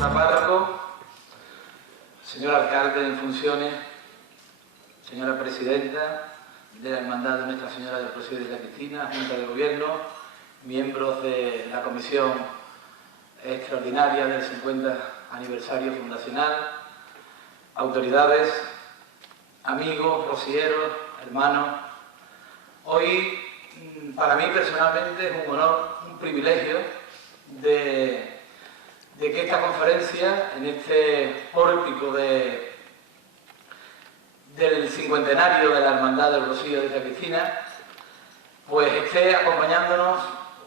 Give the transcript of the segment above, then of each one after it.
Persona Párroco, señor alcalde en funciones, señora presidenta de la Hermandad de Nuestra Señora del Rocío de Isla Cristina, Junta de Gobierno, miembros de la Comisión Extraordinaria del 50 Aniversario Fundacional, autoridades, amigos, rocieros, hermanos. Hoy, para mí personalmente, es un honor, un privilegio de que esta conferencia, en este pórtico del cincuentenario de la Hermandad del Rocío de Isla Cristina, pues esté acompañándonos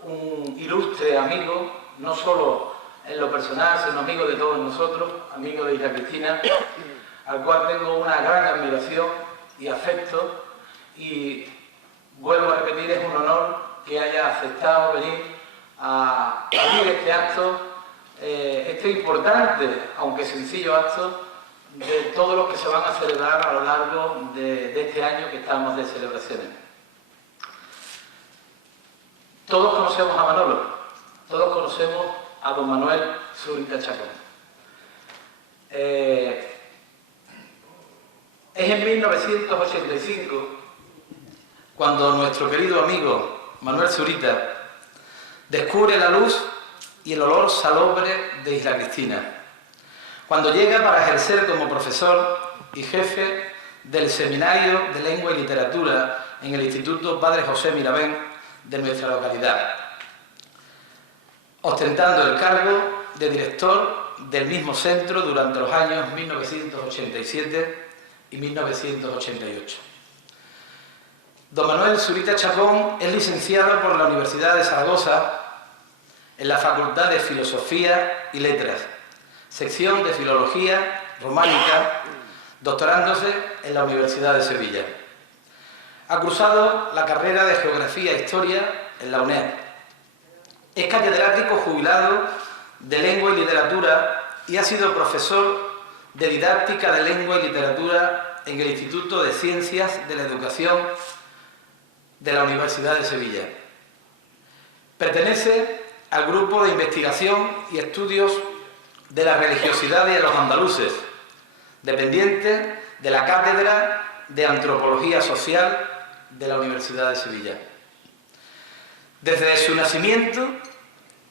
un ilustre amigo, no solo en lo personal, sino amigo de todos nosotros, amigo de Isla Cristina, al cual tengo una gran admiración y afecto, y vuelvo a repetir, es un honor que haya aceptado venir a abrir este acto, este importante, aunque sencillo acto, de todos los que se van a celebrar a lo largo de este año que estamos de celebraciones. Todos conocemos a Manolo, todos conocemos a don Manuel Zurita Chacón. Es en 1985 cuando nuestro querido amigo Manuel Zurita descubre la luz y el olor salobre de Isla Cristina, cuando llega para ejercer como profesor y jefe del Seminario de Lengua y Literatura en el Instituto Padre José Miravén de nuestra localidad, ostentando el cargo de director del mismo centro durante los años 1987 y 1988. Don Manuel Zurita Chacón es licenciado por la Universidad de Zaragoza en la Facultad de Filosofía y Letras, sección de Filología Románica, doctorándose en la Universidad de Sevilla. Ha cursado la carrera de Geografía e Historia en la UNED. Es catedrático jubilado de Lengua y Literatura y ha sido profesor de Didáctica de Lengua y Literatura en el Instituto de Ciencias de la Educación de la Universidad de Sevilla. Pertenece al Grupo de Investigación y Estudios de la Religiosidad de los Andaluces, dependiente de la Cátedra de Antropología Social de la Universidad de Sevilla. Desde su nacimiento,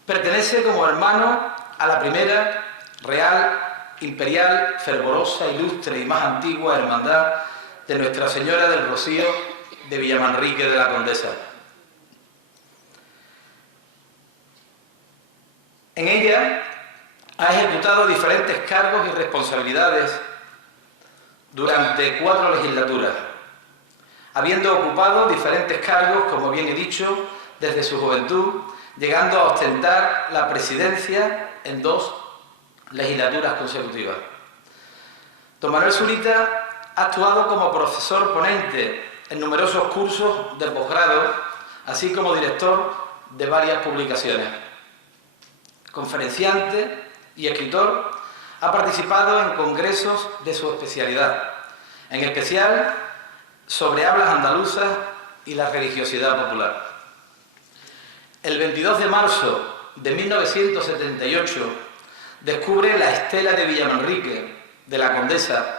pertenece como hermano a la primera real, imperial, fervorosa, ilustre y más antigua hermandad de Nuestra Señora del Rocío de Villamanrique de la Condesa. En ella ha ejecutado diferentes cargos y responsabilidades durante 4 legislaturas, habiendo ocupado diferentes cargos, como bien he dicho, desde su juventud, llegando a ostentar la presidencia en 2 legislaturas consecutivas. Don Manuel Zurita ha actuado como profesor ponente en numerosos cursos de posgrado, así como director de varias publicaciones. Conferenciante y escritor, ha participado en congresos de su especialidad, en especial sobre hablas andaluzas y la religiosidad popular. El 22 de marzo de 1978 descubre la estela de Villamanrique de la Condesa,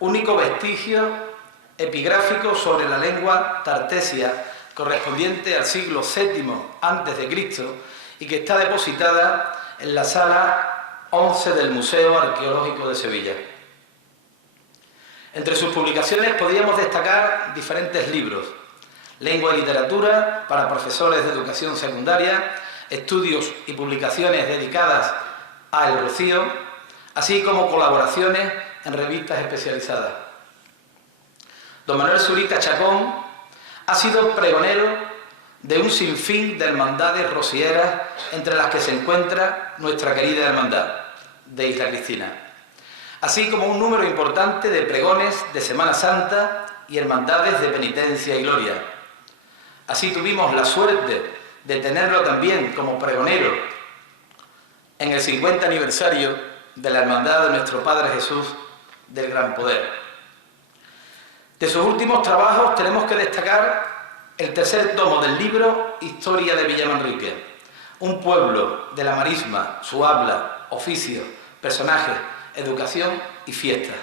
único vestigio epigráfico sobre la lengua tartesia correspondiente al siglo VII a.C. y que está depositada en la sala 11 del Museo Arqueológico de Sevilla. Entre sus publicaciones podríamos destacar diferentes libros: Lengua y Literatura para profesores de educación secundaria, estudios y publicaciones dedicadas a El Rocío, así como colaboraciones en revistas especializadas. Don Manuel Zurita Chacón ha sido pregonero de un sinfín de hermandades rocieras, entre las que se encuentra nuestra querida hermandad de Isla Cristina, así como un número importante de pregones de Semana Santa y hermandades de penitencia y gloria. Así tuvimos la suerte de tenerlo también como pregonero en el 50 aniversario de la Hermandad de nuestro Padre Jesús del Gran Poder. De sus últimos trabajos tenemos que destacar el tercer tomo del libro Historia de Villamanrique, un pueblo de la marisma, su habla, oficio, personajes, educación y fiestas,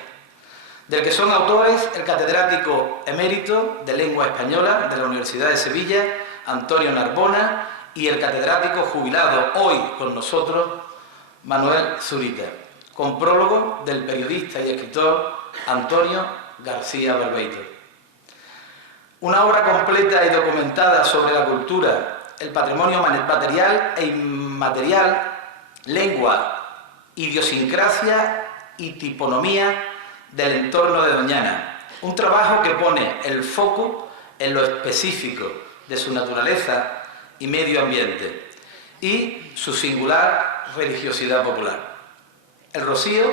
del que son autores el catedrático emérito de Lengua Española de la Universidad de Sevilla, Antonio Narbona, y el catedrático jubilado hoy con nosotros, Manuel Zurita, con prólogo del periodista y escritor Antonio García Barbeito. Una obra completa y documentada sobre la cultura, el patrimonio material e inmaterial, lengua, idiosincrasia y tiponomía del entorno de Doñana. Un trabajo que pone el foco en lo específico de su naturaleza y medio ambiente y su singular religiosidad popular. El Rocío,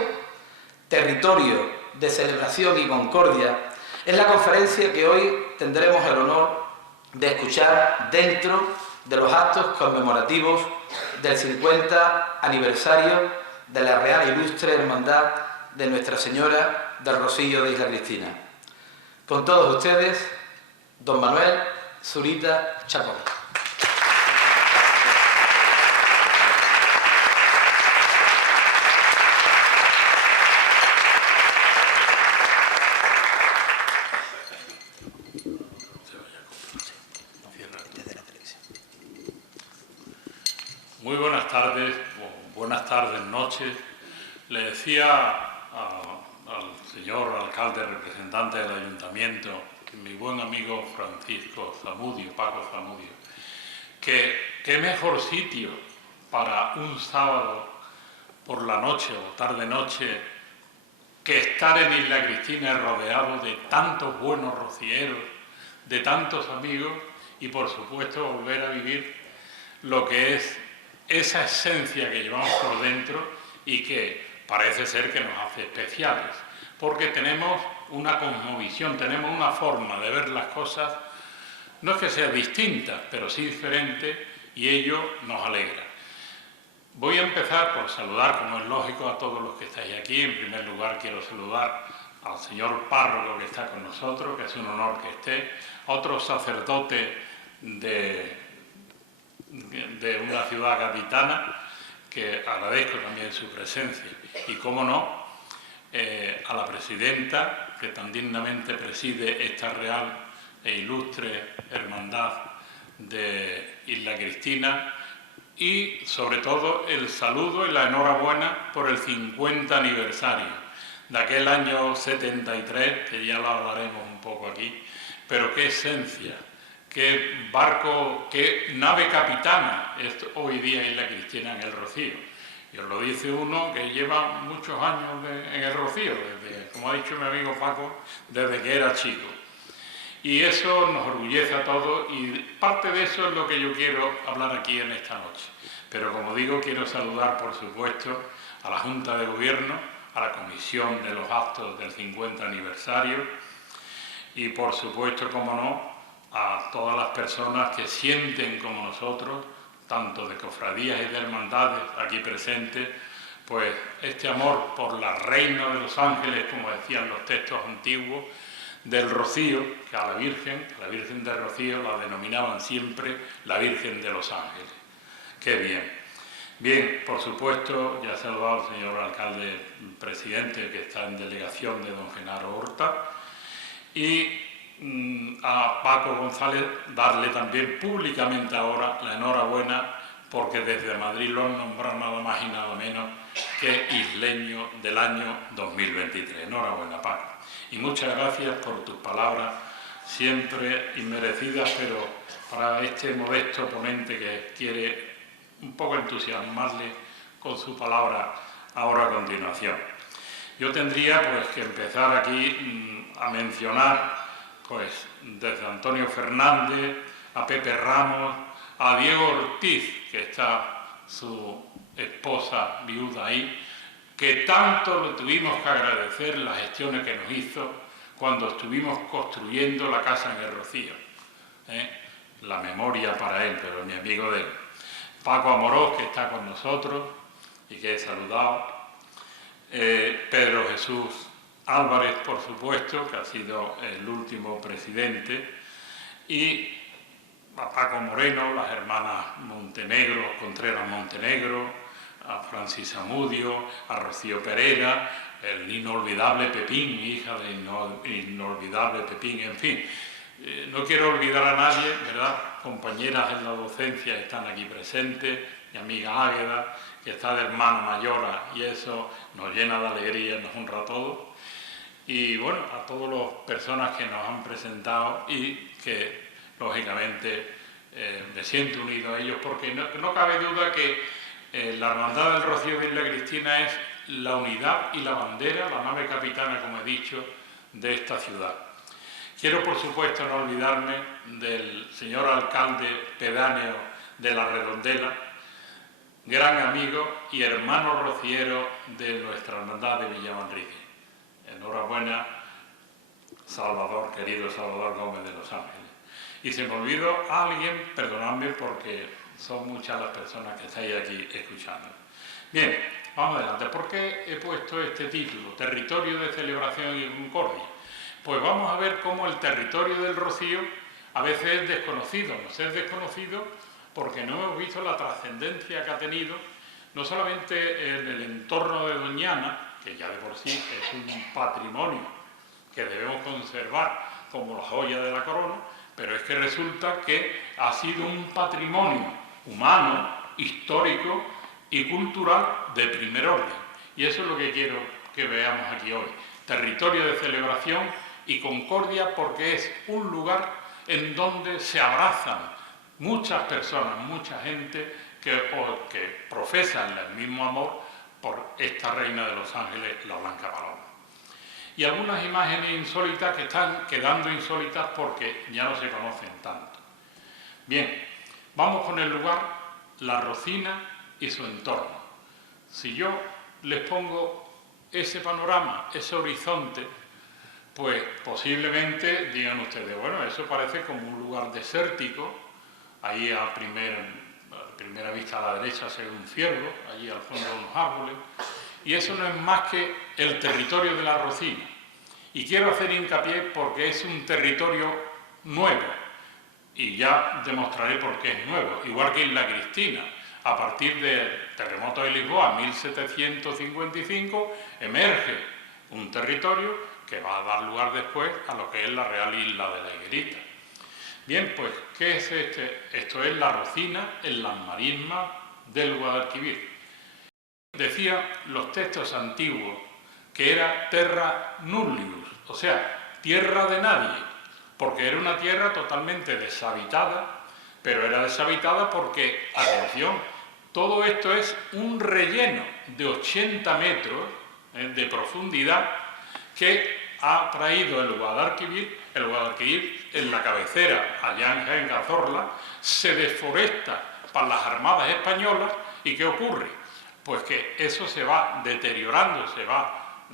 territorio de celebración y concordia, es la conferencia que hoy tendremos el honor de escuchar dentro de los actos conmemorativos del 50 aniversario de la Real e Ilustre Hermandad de Nuestra Señora del Rocío de Isla Cristina. Con todos ustedes, don Manuel Zurita Chacón. Muy buenas tardes, buenas tardes, noches. Le decía al señor alcalde, representante del ayuntamiento, que mi buen amigo Francisco Zamudio, Paco Zamudio, que qué mejor sitio para un sábado por la noche o tarde-noche que estar en Isla Cristina rodeado de tantos buenos rocieros, de tantos amigos y, por supuesto, volver a vivir lo que es esa esencia que llevamos por dentro y que parece ser que nos hace especiales, porque tenemos una cosmovisión, tenemos una forma de ver las cosas, no es que sea distinta, pero sí diferente, y ello nos alegra. Voy a empezar por saludar, como es lógico, a todos los que estáis aquí. En primer lugar, quiero saludar al señor párroco que está con nosotros, que es un honor que esté, a otro sacerdote de una ciudad gaditana, que agradezco también su presencia, y cómo no, a la presidenta que tan dignamente preside esta real e ilustre hermandad de Isla Cristina, y sobre todo el saludo y la enhorabuena por el 50 aniversario de aquel año 73, que ya lo hablaremos un poco aquí, pero qué esencia, qué barco, qué nave capitana es hoy día Isla Cristina en el Rocío. Y os lo dice uno que lleva muchos años en el Rocío, desde, como ha dicho mi amigo Paco, desde que era chico. Y eso nos orgullece a todos, y parte de eso es lo que yo quiero hablar aquí en esta noche. Pero como digo, quiero saludar, por supuesto, a la Junta de Gobierno, a la Comisión de los Actos del 50 aniversario y, por supuesto, como no, a todas las personas que sienten como nosotros, tanto de cofradías y de hermandades aquí presentes, pues este amor por la Reina de los Ángeles, como decían los textos antiguos, del Rocío, que a la Virgen del Rocío la denominaban siempre la Virgen de los Ángeles. ¡Qué bien! Bien, por supuesto, ya he saludado al señor alcalde presidente, que está en delegación de don Genaro Horta, y a Paco González darle también públicamente ahora la enhorabuena, porque desde Madrid lo han nombrado nada más y nada menos que isleño del año 2023. Enhorabuena, Paco. Y muchas gracias por tus palabras, siempre inmerecidas, pero para este modesto ponente que quiere un poco entusiasmarle con su palabra ahora a continuación. Yo tendría pues que empezar aquí a mencionar pues desde Antonio Fernández, a Pepe Ramos, a Diego Ortiz, que está su esposa viuda ahí, que tanto le tuvimos que agradecer las gestiones que nos hizo cuando estuvimos construyendo la casa en el Rocío. La memoria para él, pero mi amigo de él. Paco Amorós, que está con nosotros y que he saludado. Pedro Jesús Álvarez, por supuesto, que ha sido el último presidente, y a Paco Moreno, las hermanas Montenegro, Contreras Montenegro, a Francis Zamudio, a Rocío Pereira, el inolvidable Pepín, hija de inolvidable Pepín, en fin. No quiero olvidar a nadie, ¿verdad? Compañeras en la docencia están aquí presentes, mi amiga Águeda, que está de hermana mayora, y eso nos llena de alegría, nos honra a todos. Y bueno, a todas las personas que nos han presentado y que, lógicamente, me siento unido a ellos, porque no cabe duda que la Hermandad del Rocío de Isla Cristina es la unidad y la bandera, la nave capitana, como he dicho, de esta ciudad. Quiero, por supuesto, no olvidarme del señor alcalde pedáneo de La Redondela, gran amigo y hermano rociero de nuestra hermandad de Villamanrique. Enhorabuena, Salvador, querido Salvador Gómez de Los Ángeles. Y se me olvidó a alguien, perdonadme porque son muchas las personas que estáis aquí escuchando. Bien, vamos adelante. ¿Por qué he puesto este título, Territorio de Celebración y Concordia? Pues vamos a ver cómo el territorio del Rocío a veces es desconocido. Nos es desconocido porque no hemos visto la trascendencia que ha tenido, no solamente en el entorno de Doñana, que ya de por sí es un patrimonio que debemos conservar como la joya de la corona, pero es que resulta que ha sido un patrimonio humano, histórico y cultural de primer orden. Y eso es lo que quiero que veamos aquí hoy. Territorio de celebración y concordia, porque es un lugar en donde se abrazan muchas personas, mucha gente que profesan el mismo amor por esta reina de Los Ángeles, la Blanca Paloma. Y algunas imágenes insólitas que están quedando insólitas porque ya no se conocen tanto. Bien, vamos con el lugar, La Rocina y su entorno. Si yo les pongo ese panorama, ese horizonte, pues posiblemente digan ustedes, bueno, eso parece como un lugar desértico, ahí a primera vista a la derecha se ve un ciervo, allí al fondo unos árboles, y eso no es más que el territorio de La Rocina. Y quiero hacer hincapié porque es un territorio nuevo, y ya demostraré por qué es nuevo, igual que Isla Cristina. A partir del terremoto de Lisboa, 1755, emerge un territorio que va a dar lugar después a lo que es la Real Isla de la Higuerita. Bien, pues, ¿qué es este? Esto es La Rocina en las marismas del Guadalquivir. Decían los textos antiguos que era terra nullius, o sea, tierra de nadie, porque era una tierra totalmente deshabitada, pero era deshabitada porque, atención, todo esto es un relleno de 80 metros de profundidad que ha traído el Guadalquivir en la cabecera, allá en Jaén Cazorla, se deforesta para las armadas españolas. ¿Y qué ocurre? Pues que eso se va deteriorando, se va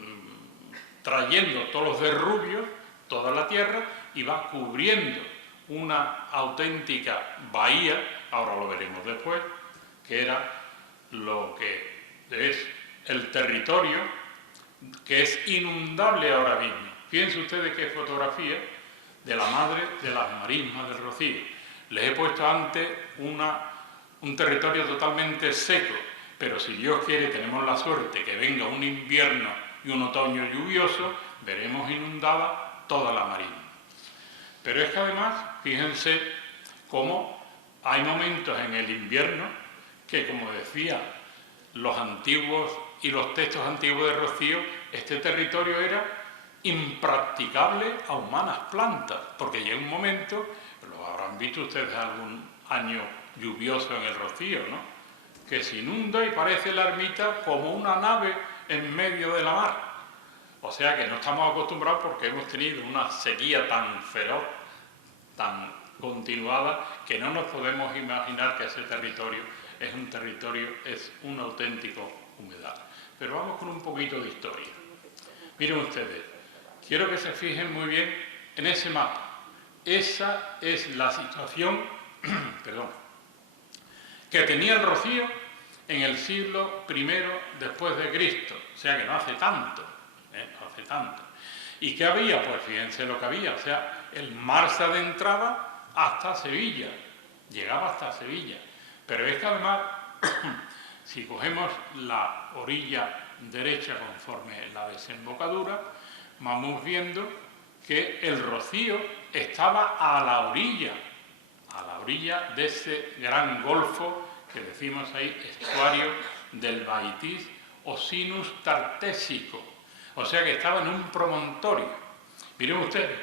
trayendo todos los derrubios, toda la tierra, y va cubriendo una auténtica bahía, ahora lo veremos después, que era lo que es el territorio que es inundable ahora mismo. Fíjense ustedes qué fotografía de la madre de las marismas del Rocío. Les he puesto antes un territorio totalmente seco, pero si Dios quiere, tenemos la suerte que venga un invierno y un otoño lluvioso, veremos inundada toda la marisma. Pero es que además, fíjense cómo hay momentos en el invierno que, como decía los antiguos y los textos antiguos de Rocío, este territorio era impracticable a humanas plantas, porque llega un momento, lo habrán visto ustedes algún año lluvioso en el Rocío, ¿no?, que se inunda y parece la ermita como una nave en medio de la mar. O sea que no estamos acostumbrados porque hemos tenido una sequía tan feroz, tan continuada, que no nos podemos imaginar que ese territorio es un auténtico humedal. Pero vamos con un poquito de historia. Miren ustedes, quiero que se fijen muy bien en ese mapa. Esa es la situación que tenía el Rocío en el siglo I después de Cristo, o sea que no hace tanto, no hace tanto. ¿Y qué había? Pues fíjense lo que había, o sea, el mar se adentraba hasta Sevilla, llegaba hasta Sevilla, pero es que además Si cogemos la orilla derecha conforme la desembocadura, vamos viendo que el Rocío estaba a la orilla de ese gran golfo que decimos ahí, estuario del Baitís o sinus tartésico, o sea que estaba en un promontorio. Miren ustedes,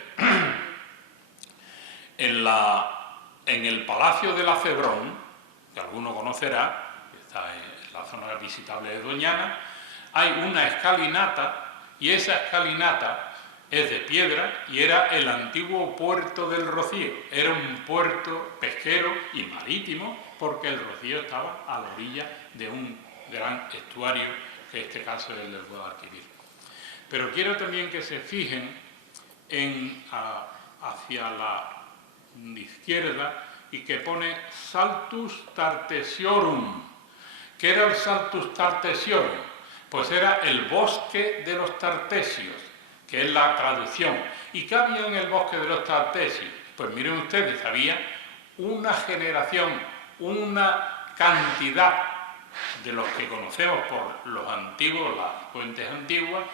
en el Palacio de la Cebrón, que alguno conocerá, que está en la zona visitable de Doñana, hay una escalinata, y esa escalinata es de piedra y era el antiguo puerto del Rocío. Era un puerto pesquero y marítimo porque el Rocío estaba a la orilla de un gran estuario, que en este caso es el del Guadalquivir. Pero quiero también que se fijen hacia la izquierda y que pone Saltus Tartesiorum. ¿Qué era el Saltus Tartesiorum? Pues era el bosque de los tartesios, que es la traducción. ¿Y qué había en el bosque de los tartesios? Pues miren ustedes, había una generación, una cantidad de los que conocemos por los antiguos, las fuentes antiguas,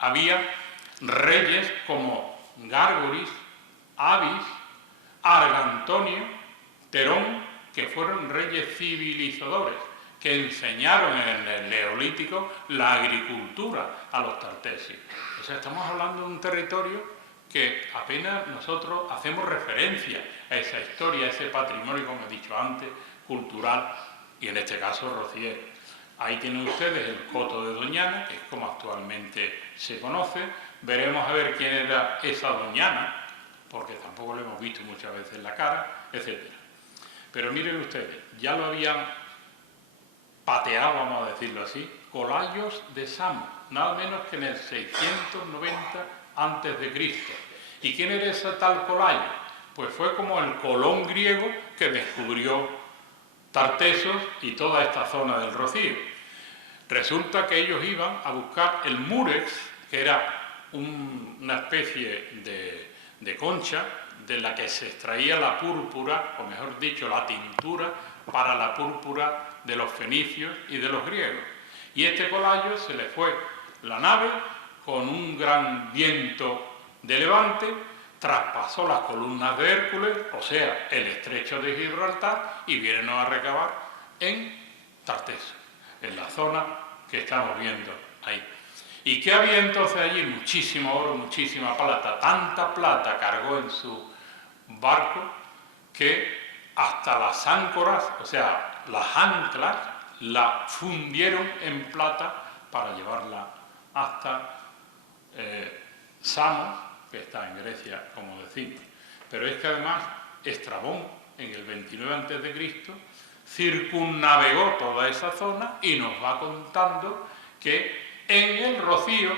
había reyes como Gárgoris, Avis, Argantonio, Terón, que fueron reyes civilizadores, que enseñaron en el Neolítico la agricultura a los tartesios. O sea, estamos hablando de un territorio que apenas nosotros hacemos referencia a esa historia, a ese patrimonio, como he dicho antes, cultural, y en este caso rociero. Ahí tienen ustedes el coto de Doñana, que es como actualmente se conoce. Veremos a ver quién era esa Doñana, porque tampoco lo hemos visto muchas veces en la cara, etc. Pero miren ustedes, ya lo habían pateado, vamos a decirlo así, Colayos de Samos, nada menos que en el 690 a.C. ¿Y quién era ese tal Colayo? Pues fue como el Colón griego que descubrió Tartesos y toda esta zona del Rocío. Resulta que ellos iban a buscar el murex, que era una especie de concha de la que se extraía la púrpura, o mejor dicho, la tintura para la púrpura de los fenicios y de los griegos. Y este Colayo se le fue la nave con un gran viento de levante, traspasó las columnas de Hércules, o sea, el estrecho de Gibraltar, y vienen a recabar en Tartesos, en la zona que estamos viendo ahí. ¿Y qué había entonces allí? Muchísimo oro, muchísima plata. Tanta plata cargó en su barco que hasta las áncoras, o sea, las anclas, la fundieron en plata para llevarla hasta Samos, que está en Grecia, como decimos. Pero es que además Estrabón, en el 29 a.C., circunnavegó toda esa zona y nos va contando que en el Rocío,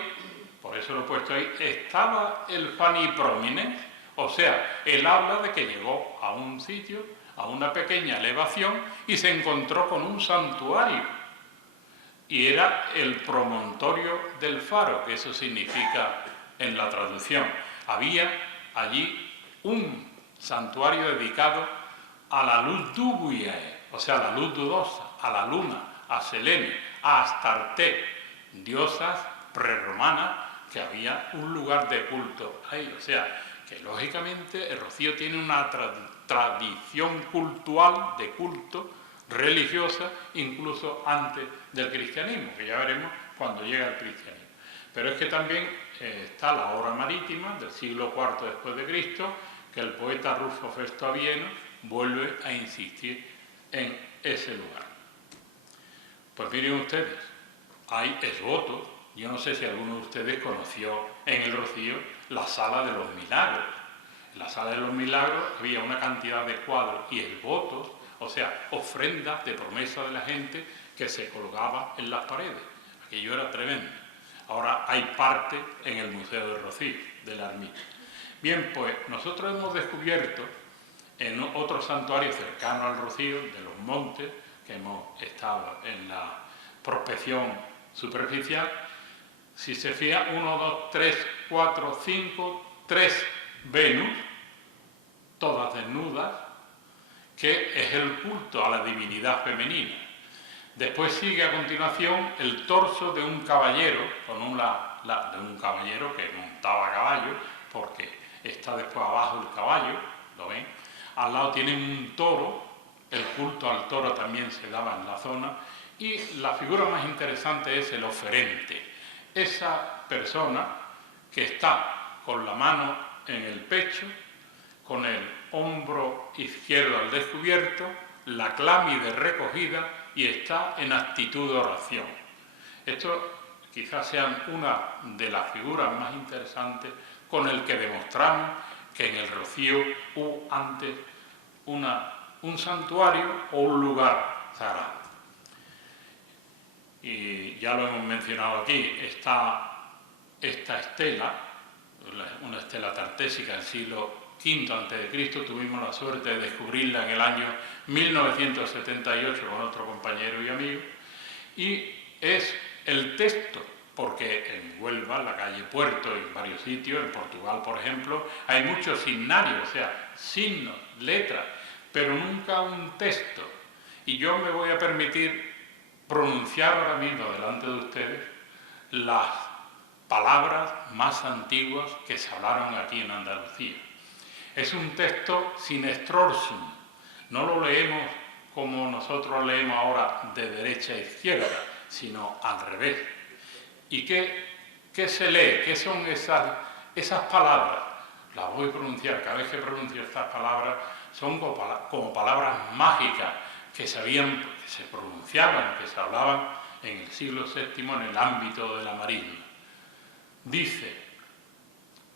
por eso lo he puesto ahí, estaba el Faniprominens, o sea, él habla de que llegó a un sitio, a una pequeña elevación, y se encontró con un santuario. Y era el promontorio del faro, que eso significa en la traducción. Había allí un santuario dedicado a la luz dubiae, o sea, a la luz dudosa, a la luna, a Selene, a Astarte, diosas prerromanas, que había un lugar de culto ahí. O sea, que lógicamente el Rocío tiene una tradición cultural, de culto, religiosa, incluso antes del cristianismo, que ya veremos cuando llega el cristianismo. Pero es que también está la obra marítima del siglo IV después de Cristo, que el poeta Rufo Festo Avieno vuelve a insistir en ese lugar. Pues miren ustedes, hay esbotos. Yo no sé si alguno de ustedes conoció en el Rocío la Sala de los Milagros. En la Sala de los Milagros había una cantidad de cuadros y esbotos, o sea, ofrendas de promesa de la gente que se colgaba en las paredes. Aquello era tremendo. Ahora hay parte en el Museo del Rocío, de la ermita. Bien, pues nosotros hemos descubierto en otro santuario cercano al Rocío, de los Montes, que hemos estado en la prospección superficial. Si se fija, 1, 2, 3, 4, 5, 3 Venus, todas desnudas, que es el culto a la divinidad femenina. Después sigue a continuación el torso de un caballero, de un caballero que montaba a caballo, porque está después abajo el caballo, ¿lo ven? Al lado tienen un toro, el culto al toro también se daba en la zona, y la figura más interesante es el oferente, esa persona que está con la mano en el pecho, con el hombro izquierdo al descubierto, la clámide recogida y está en actitud de oración. Esto quizás sean una de las figuras más interesantes con el que demostramos que en el Rocío hubo antes un santuario o un lugar sagrado. Y ya lo hemos mencionado aquí, esta estela, una estela tartésica del siglo V a.C., tuvimos la suerte de descubrirla en el año 1978 con otro compañero y amigo, y es el texto, porque en Huelva, en la calle Puerto y en varios sitios, en Portugal por ejemplo, hay muchos signarios, o sea, signos, letras, pero nunca un texto. Y yo me voy a permitir pronunciar ahora mismo delante de ustedes las palabras más antiguas que se hablaron aquí en Andalucía. Es un texto sin estrorsum, no lo leemos como nosotros leemos ahora de derecha a izquierda, sino al revés. ¿Y qué se lee? ¿Qué son esas palabras? Las voy a pronunciar, cada vez que pronuncio estas palabras son como palabras mágicas que se pronunciaban, que se hablaban en el siglo VII en el ámbito de la marisma. Dice,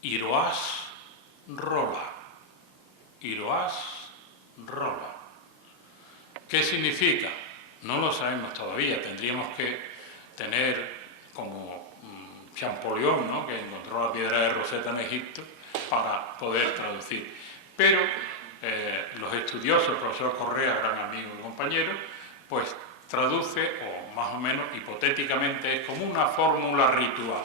Iroás rola, Iroás rola. ¿Qué significa? No lo sabemos todavía, tendríamos que tener como Champollion, ¿no?, que encontró la piedra de Rosetta en Egipto, para poder traducir. Pero los estudiosos, el profesor Correa, gran amigo y compañero, pues traduce, o más o menos hipotéticamente, es como una fórmula ritual,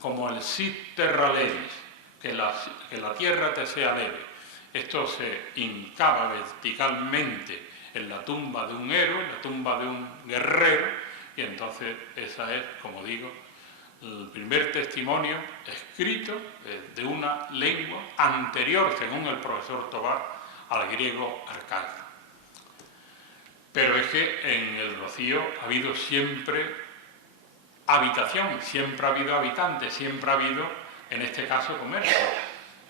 como el sit terra levis, que la tierra te sea leve. Esto se hincaba verticalmente en la tumba de un héroe, en la tumba de un guerrero, y entonces esa es, como digo, el primer testimonio escrito de una lengua anterior, según el profesor Tobar, al griego arcaico. Pero es que en el Rocío ha habido siempre habitación, siempre ha habido habitantes, siempre ha habido, en este caso, comercio.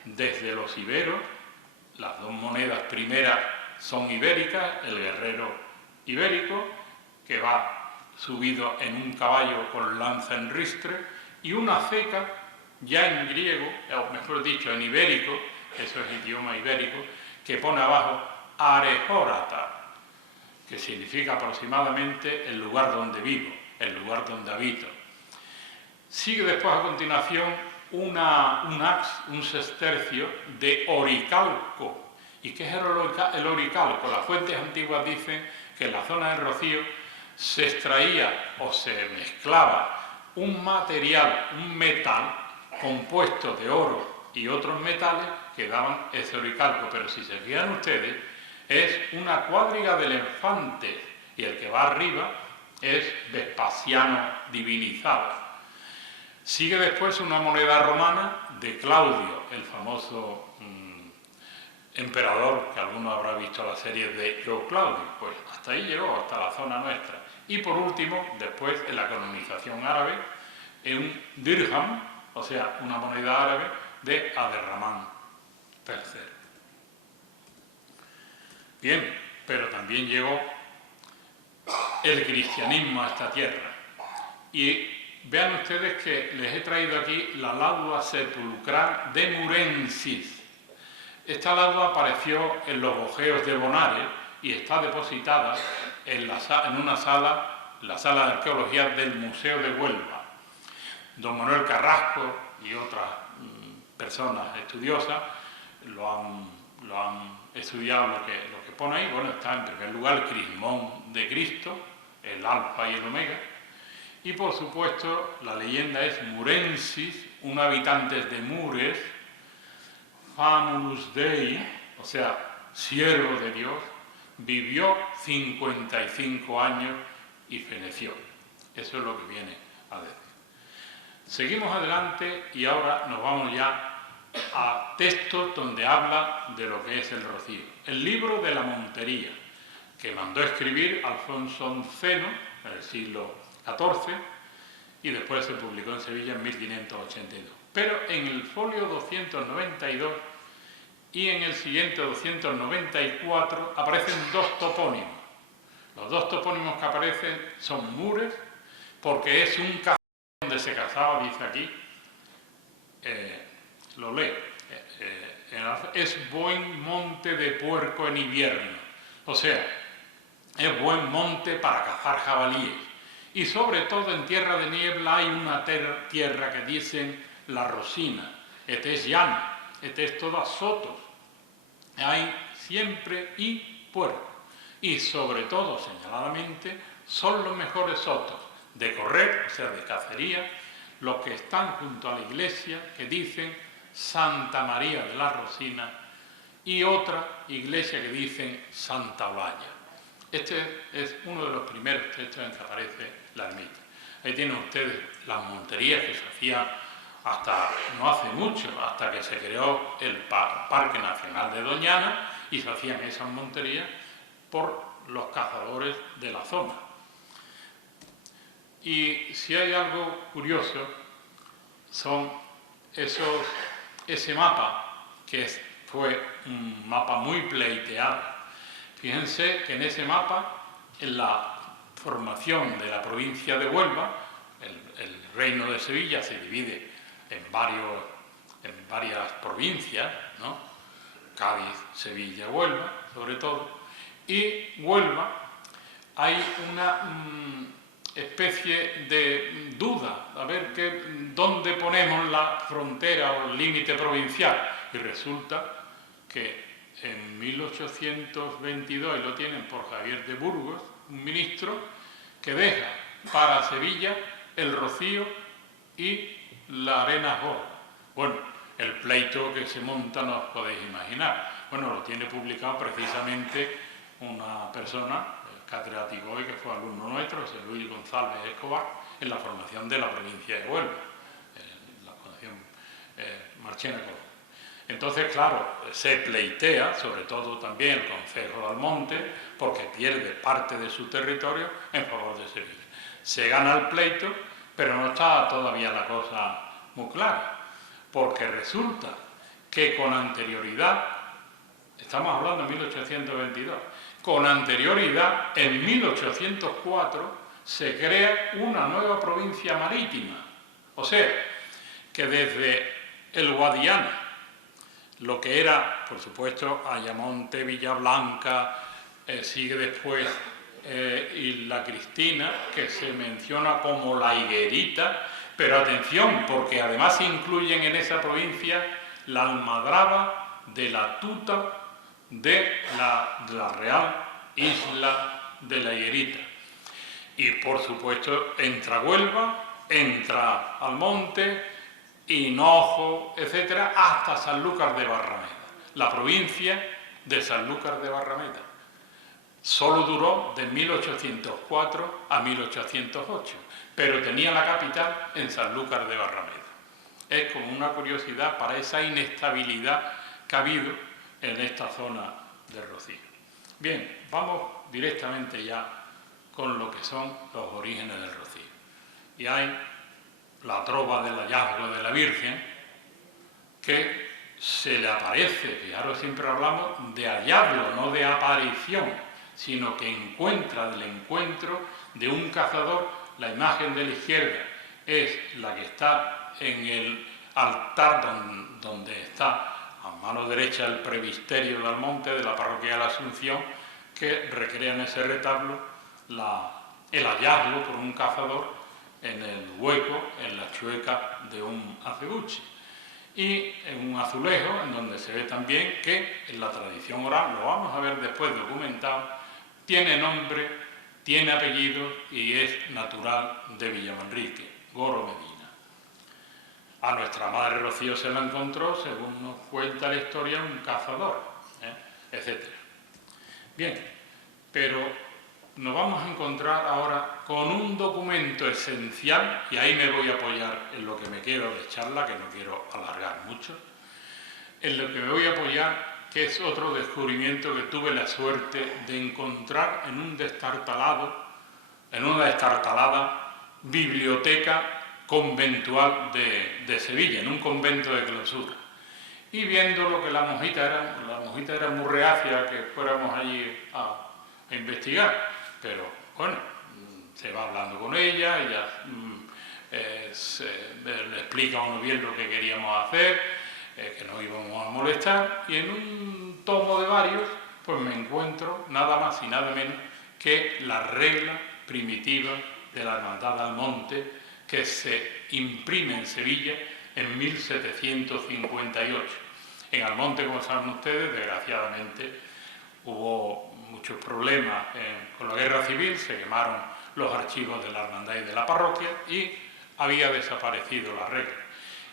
Desde los iberos, las dos monedas primeras son ibéricas, el guerrero ibérico, que va subido en un caballo con lanza en ristre, y una ceca, ya en griego, o mejor dicho, en ibérico, eso es idioma ibérico, que pone abajo arejórata, que significa aproximadamente el lugar donde vivo, el lugar donde habito. Sigue después a continuación un sestercio de oricalco. ¿Y qué es el oricalco? Las fuentes antiguas dicen que en la zona del Rocío se extraía o se mezclaba un material, un metal compuesto de oro y otros metales que daban ese oricalco. Pero si se fijan ustedes, es una cuadriga del elefante y el que va arriba es Vespasiano divinizado. Sigue después una moneda romana de Claudio, el famoso emperador, que alguno habrá visto la serie de Yo Claudio, pues hasta ahí llegó, hasta la zona nuestra. Y por último, después en la colonización árabe, un dirham, o sea, una moneda árabe de Aderramán III. Bien, pero también llegó el cristianismo a esta tierra. Y vean ustedes que les he traído aquí la ladua sepulcral de Murensis. Esta ladua apareció en los bojeos de Bonares y está depositada en una sala, la sala de arqueología del Museo de Huelva. Don Manuel Carrasco y otras personas estudiosas lo han estudiado lo que pone ahí. Bueno, está en primer lugar el crismón de Cristo, el alfa y el omega, y por supuesto la leyenda es Murensis, un habitante de Mures, famulus Dei, o sea, siervo de Dios, vivió 55 años y feneció. Eso es lo que viene a decir. Seguimos adelante y ahora nos vamos ya a textos donde habla de lo que es el rocío. El libro de la Montería, que mandó escribir Alfonso XI en el siglo XIV y después se publicó en Sevilla en 1582. Pero en el folio 292 y en el siguiente 294 aparecen dos topónimos. Los dos topónimos que aparecen son Mures, porque es un cazador donde se cazaba, dice aquí, lo lee, es buen monte de puerco en invierno, o sea, es buen monte para cazar jabalíes. Y sobre todo en tierra de niebla hay una tierra que dicen la Rosina, este es llana, este es toda sotos, hay siempre y puerco. Y sobre todo, señaladamente, son los mejores sotos de correr, o sea, de cacería, los que están junto a la iglesia, que dicen Santa María de la Rosina, y otra iglesia que dicen Santa Olalla. Este es uno de los primeros textos en que aparece la ermita. Ahí tienen ustedes las monterías que se hacían hasta no hace mucho, hasta que se creó el Parque Nacional de Doñana, y se hacían esas monterías por los cazadores de la zona. Y si hay algo curioso, son ese mapa, que fue un mapa muy pleiteado. Fíjense que en ese mapa, en la formación de la provincia de Huelva, el reino de Sevilla se divide en varias provincias, ¿no? Cádiz, Sevilla, Huelva, sobre todo, y Huelva hay una especie de duda, a ver dónde ponemos la frontera o el límite provincial, y resulta que en 1822, y lo tienen por Javier de Burgos, un ministro que deja para Sevilla el Rocío y la Arenas Gordas. Bueno, el pleito que se monta no os podéis imaginar. Bueno, lo tiene publicado precisamente una persona, catedrático hoy, que fue alumno nuestro, José Luis González Escobar, en la formación de la provincia de Huelva, en la Fundación Marchena Colón. Entonces, claro, se pleitea, sobre todo también el concejo de Almonte, porque pierde parte de su territorio en favor de Sevilla. Se gana el pleito, pero no está todavía la cosa muy clara, porque resulta que con anterioridad, estamos hablando de 1822, con anterioridad, en 1804, se crea una nueva provincia marítima. O sea, que desde el Guadiana, lo que era, por supuesto, Ayamonte, Villablanca, sigue después Isla Cristina, que se menciona como la Higuerita, pero atención, porque además se incluyen en esa provincia la Almadraba de la Tuta de la Real Isla de la Higuerita. Y por supuesto entra Huelva, entra Almonte, Hinojo, etcétera, hasta Sanlúcar de Barrameda, la provincia de Sanlúcar de Barrameda. Solo duró de 1804 a 1808, pero tenía la capital en Sanlúcar de Barrameda. Es como una curiosidad para esa inestabilidad que ha habido en esta zona de Rocío. Bien, vamos directamente ya con lo que son los orígenes del Rocío. Y hay la trova del hallazgo de la Virgen, que se le aparece, fijaros, siempre hablamos de hallazgo, no de aparición, sino que encuentra del encuentro de un cazador. La imagen de la izquierda es la que está en el altar donde está a mano derecha el presbiterio de Almonte de la parroquia de la Asunción, que recrea en ese retablo el hallazgo por un cazador en el hueco, en la chueca de un acebuche, y en un azulejo en donde se ve también que en la tradición oral, lo vamos a ver después documentado, tiene nombre, tiene apellido y es natural de Villamanrique, Goro Medina. A nuestra madre Rocío se la encontró, según nos cuenta la historia, un cazador, etc. Bien, pero nos vamos a encontrar ahora con un documento esencial, y ahí me voy a apoyar en lo que me quedo de charla, que no quiero alargar mucho, en lo que me voy a apoyar, que es otro descubrimiento que tuve la suerte de encontrar en una destartalada biblioteca conventual de Sevilla, en un convento de clausura. Y viendo lo que la monjita era muy reacia que fuéramos allí a investigar, pero bueno, se va hablando con ella le explica a uno bien lo que queríamos hacer, que no íbamos a molestar, y en un tomo de varios, pues me encuentro nada más y nada menos que la regla primitiva de la Hermandad de Almonte, que se imprime en Sevilla en 1758. En Almonte, como saben ustedes, desgraciadamente hubo muchos problemas con la guerra civil, se quemaron los archivos de la hermandad y de la parroquia y había desaparecido la regla.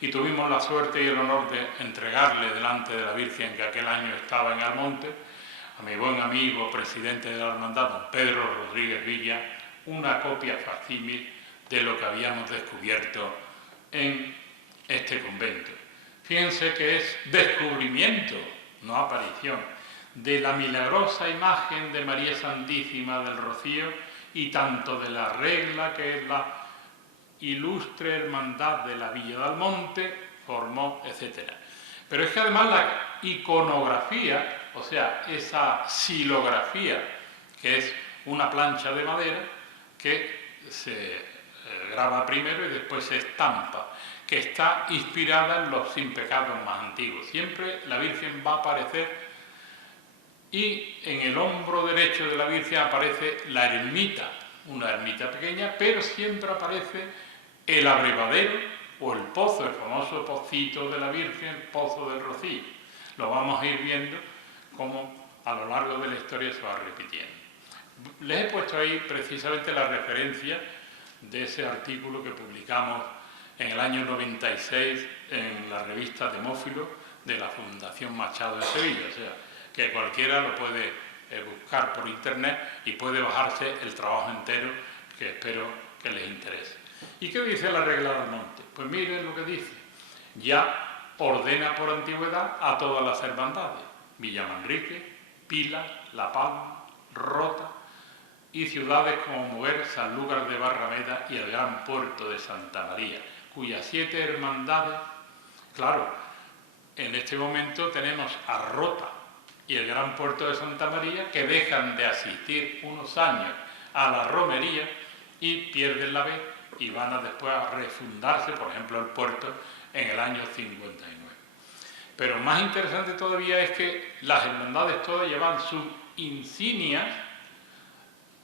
Y tuvimos la suerte y el honor de entregarle delante de la Virgen, que aquel año estaba en Almonte, a mi buen amigo, presidente de la hermandad, don Pedro Rodríguez Villa, una copia facsímil de lo que habíamos descubierto en este convento. Fíjense que es descubrimiento, no aparición, de la milagrosa imagen de María Santísima del Rocío y tanto de la regla que es la ilustre hermandad de la Villa de Almonte formó, etc. Pero es que además la iconografía, o sea, esa silografía, que es una plancha de madera que se graba primero y después se estampa, que está inspirada en los sin pecados más antiguos. Siempre la Virgen va a aparecer y en el hombro derecho de la Virgen aparece la ermita, una ermita pequeña, pero siempre aparece el abrevadero o el pozo, el famoso pocito de la Virgen, el pozo del Rocío. Lo vamos a ir viendo cómo a lo largo de la historia se va repitiendo. Les he puesto ahí precisamente la referencia de ese artículo que publicamos en el año 96 en la revista Demófilo de la Fundación Machado de Sevilla, o sea, que cualquiera lo puede buscar por internet y puede bajarse el trabajo entero, que espero que les interese. ¿Y qué dice la regla del Monte? Pues miren lo que dice. Ya ordena por antigüedad a todas las hermandades: Villamanrique, Pilas, La Palma, Rota y ciudades como Moguer, Sanlúcar de Barrameda y el Gran Puerto de Santa María, cuyas 7 hermandades, claro, en este momento tenemos a Rota y el Gran Puerto de Santa María, que dejan de asistir unos años a la romería y pierden la vez y van a después a refundarse, por ejemplo, el puerto en el año 59. Pero más interesante todavía es que las hermandades todas llevan sus insignias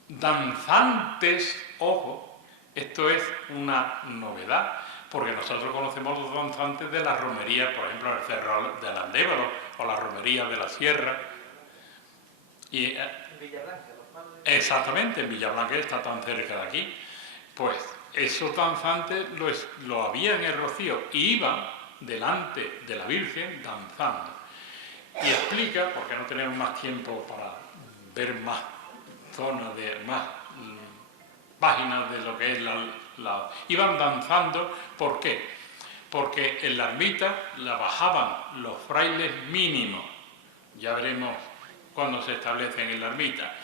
danzantes, ojo, esto es una novedad, porque nosotros conocemos los danzantes de la romería, por ejemplo, en el Cerro del Andévalo o la romería de la Sierra. Y, en Villablanca, los padres. Exactamente, en Villablanca, que está tan cerca de aquí. Pues esos danzantes lo había en el Rocío y iban delante de la Virgen danzando. Y explica, porque no tenemos más tiempo para ver más zonas, más páginas de lo que es iban danzando. ¿Por qué? Porque en la ermita la bajaban los frailes mínimos, ya veremos cuando se establecen en la ermita.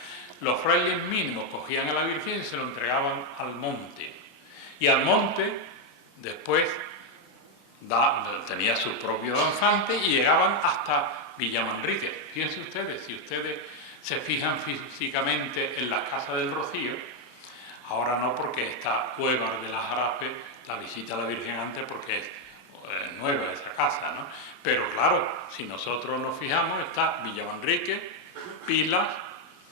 Los frailes mínimos cogían a la Virgen y se lo entregaban al monte. Y al monte después tenía sus propios danzantes y llegaban hasta Villamanrique. Fíjense ustedes, si ustedes se fijan físicamente en la Casa del Rocío, ahora no, porque está Cuevas de la Jarafe, la visita a la Virgen antes porque es nueva esa casa, ¿no? Pero claro, si nosotros nos fijamos, está Villamanrique, Pilas,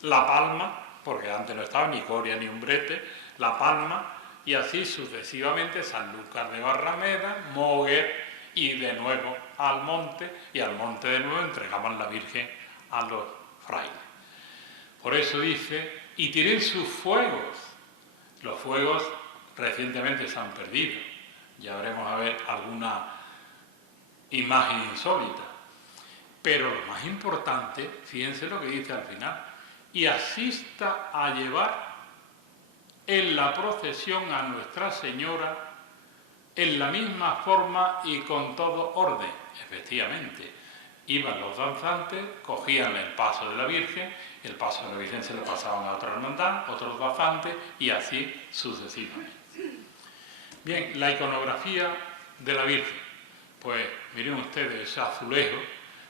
La Palma, porque antes no estaba ni Coria ni Umbrete, La Palma, y así sucesivamente Sanlúcar de Barrameda, Moguer y de nuevo Almonte, y Almonte de nuevo entregaban la Virgen a los frailes. Por eso dice, y tiren sus fuegos. Los fuegos recientemente se han perdido. Ya veremos a ver alguna imagen insólita. Pero lo más importante, fíjense lo que dice al final, y asista a llevar en la procesión a Nuestra Señora en la misma forma y con todo orden. Efectivamente, iban los danzantes, cogían el paso de la Virgen, el paso de la Virgen se lo pasaban a otra hermandad, otros danzantes, y así sucesivamente. Bien, la iconografía de la Virgen. Pues miren ustedes ese azulejo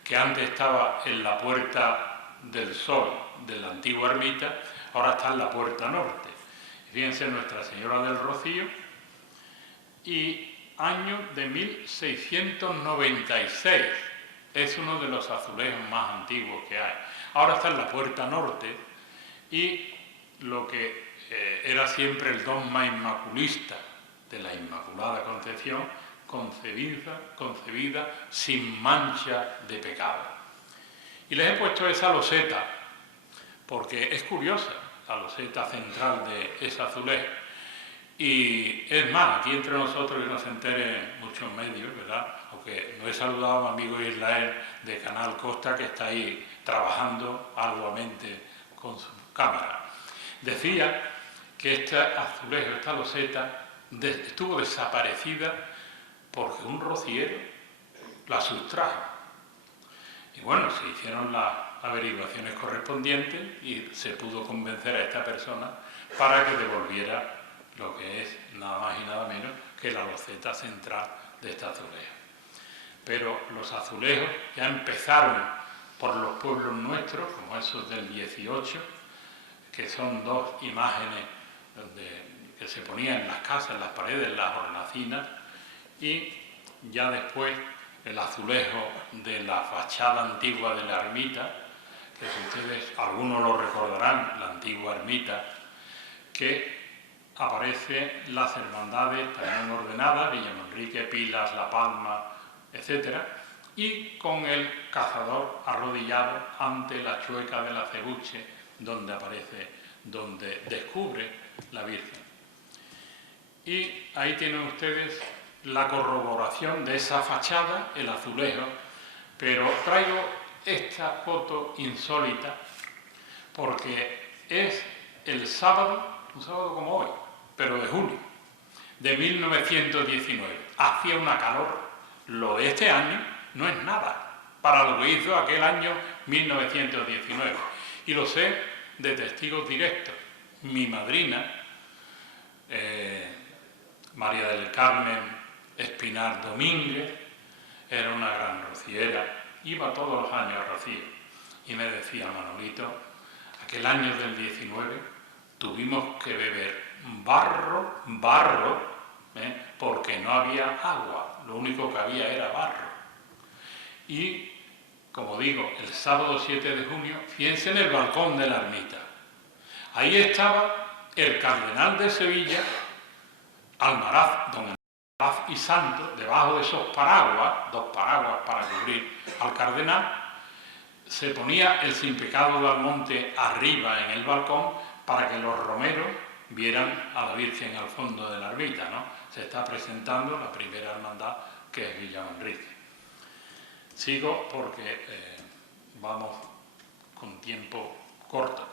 que antes estaba en la Puerta del Sol de la antigua ermita, ahora está en la Puerta Norte. Fíjense, Nuestra Señora del Rocío, y año de 1696. Es uno de los azulejos más antiguos que hay. Ahora está en la Puerta Norte, y lo que era siempre el dogma inmaculista de la Inmaculada Concepción, concebida sin mancha de pecado. Y les he puesto esa loseta porque es curiosa, la loseta central de ese azulejo. Y es más, aquí entre nosotros, que no se entere muchos medios, ¿verdad? Aunque no he saludado a mi amigo Israel de Canal Costa, que está ahí trabajando arduamente con su cámara. Decía que este azulejo, esta loseta, estuvo desaparecida porque un rociero la sustrajo. Y bueno, se hicieron las averiguaciones correspondientes y se pudo convencer a esta persona para que devolviera lo que es nada más y nada menos que la loseta central de este azulejo. Pero los azulejos ya empezaron por los pueblos nuestros, como esos del 18, que son dos imágenes que se ponían en las casas, en las paredes, en las hornacinas, y ya después el azulejo de la fachada antigua de la ermita, que si ustedes, algunos lo recordarán, la antigua ermita, que aparece las hermandades también ordenadas, Villamanrique, Pilas, La Palma, etc., y con el cazador arrodillado ante la chueca de la Cebuche, donde descubre la Virgen. Y ahí tienen ustedes la corroboración de esa fachada, el azulejo, pero traigo esta foto insólita porque es el sábado, un sábado como hoy, pero de julio, de 1919. Hacía una calor, lo de este año no es nada para lo que hizo aquel año 1919. Y lo sé de testigos directos. Mi madrina, María del Carmen Espinar Domínguez, era una gran rociera, iba todos los años a Rocío, y me decía: Manolito, aquel año del 19 tuvimos que beber barro, porque no había agua, lo único que había era barro. Y, como digo, el sábado 7 de junio, fíjense en el balcón de la ermita, ahí estaba el cardenal de Sevilla, Almaraz, don Almaraz y Santos, debajo de esos paraguas, dos paraguas para cubrir al cardenal. Se ponía el Sin Pecado de Almonte arriba en el balcón para que los romeros vieran a la Virgen al fondo de la ermita, ¿no? Se está presentando la primera hermandad, que es Villamanrique. Sigo porque vamos con tiempo corto.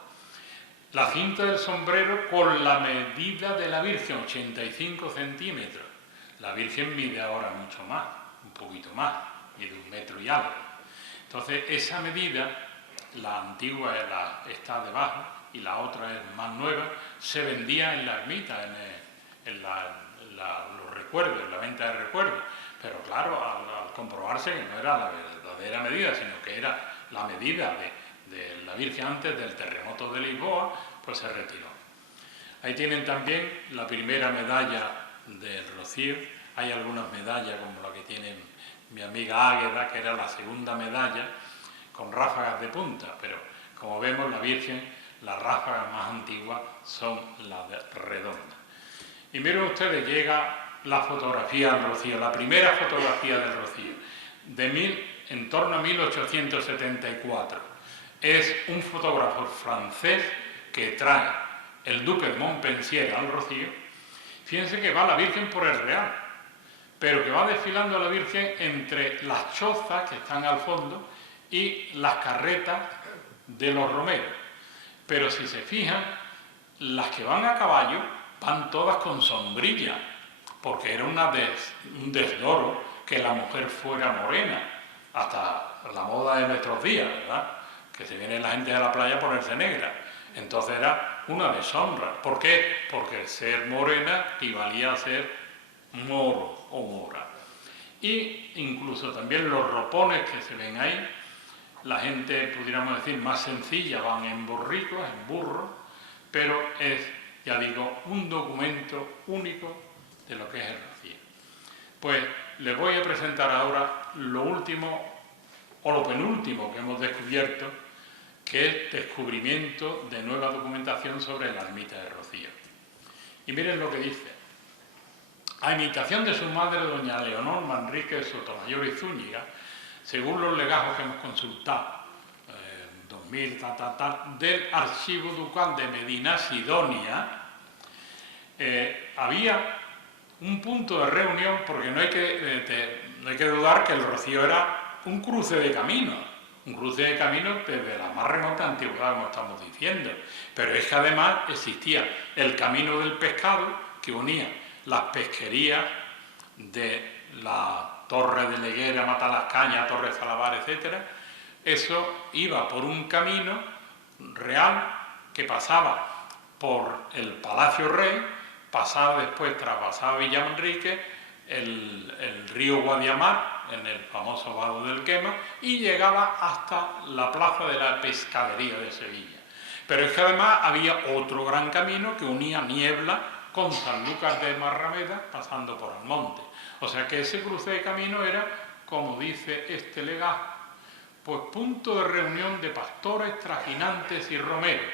La cinta del sombrero con la medida de la Virgen, 85 centímetros. La Virgen mide ahora mucho más, un poquito más, mide 1 metro y algo. Entonces, esa medida, la antigua está debajo y la otra es más nueva, se vendía en la ermita, en los recuerdos, en la venta de recuerdos. Pero claro, al comprobarse que no era la verdadera medida, sino que era la medida de la Virgen antes del terremoto de Lisboa, pues se retiró. Ahí tienen también la primera medalla del Rocío. Hay algunas medallas como la que tiene mi amiga Águeda, que era la segunda medalla, con ráfagas de punta, pero como vemos, la Virgen, las ráfagas más antiguas son las redondas. Y miren ustedes, llega la fotografía del Rocío, la primera fotografía del Rocío, en torno a 1874. Es un fotógrafo francés que trae el duque de Montpensier al Rocío. Fíjense que va la Virgen por el Real, pero que va desfilando la Virgen entre las chozas que están al fondo y las carretas de los romeros. Pero si se fijan, las que van a caballo van todas con sombrilla, porque era un desdoro que la mujer fuera morena, hasta la moda de nuestros días, ¿verdad? Que se viene la gente a la playa a ponerse negra. Entonces era una deshonra. ¿Por qué? Porque ser morena equivalía a ser moro o mora. Y incluso también los ropones que se ven ahí, la gente, pudiéramos decir, más sencilla, van en borricos, en burros, pero es, ya digo, un documento único de lo que es el rocío. Pues les voy a presentar ahora lo último o lo penúltimo que hemos descubierto, que es descubrimiento de nueva documentación sobre la ermita de Rocío. Y miren lo que dice. A imitación de su madre, doña Leonor Manrique Sotomayor y Zúñiga, según los legajos que hemos consultado, 2000, del Archivo Ducal de Medina Sidonia, había un punto de reunión, porque no hay que dudar que el Rocío era un cruce de caminos desde la más remota antigüedad, como estamos diciendo, pero es que además existía el camino del pescado que unía las pesquerías de la Torre de Leguera, Matalascaña, Torre Zalabar, etc. Eso iba por un camino real que pasaba por el Palacio Rey, pasaba después, traspasaba Villamanrique, el río Guadiamar, en el famoso vado del Quema, y llegaba hasta la plaza de la Pescadería de Sevilla. Pero es que además había otro gran camino que unía Niebla con Sanlúcar de Barrameda, pasando por Almonte. O sea que ese cruce de camino era, como dice este legajo, pues punto de reunión de pastores, trajinantes y romeros.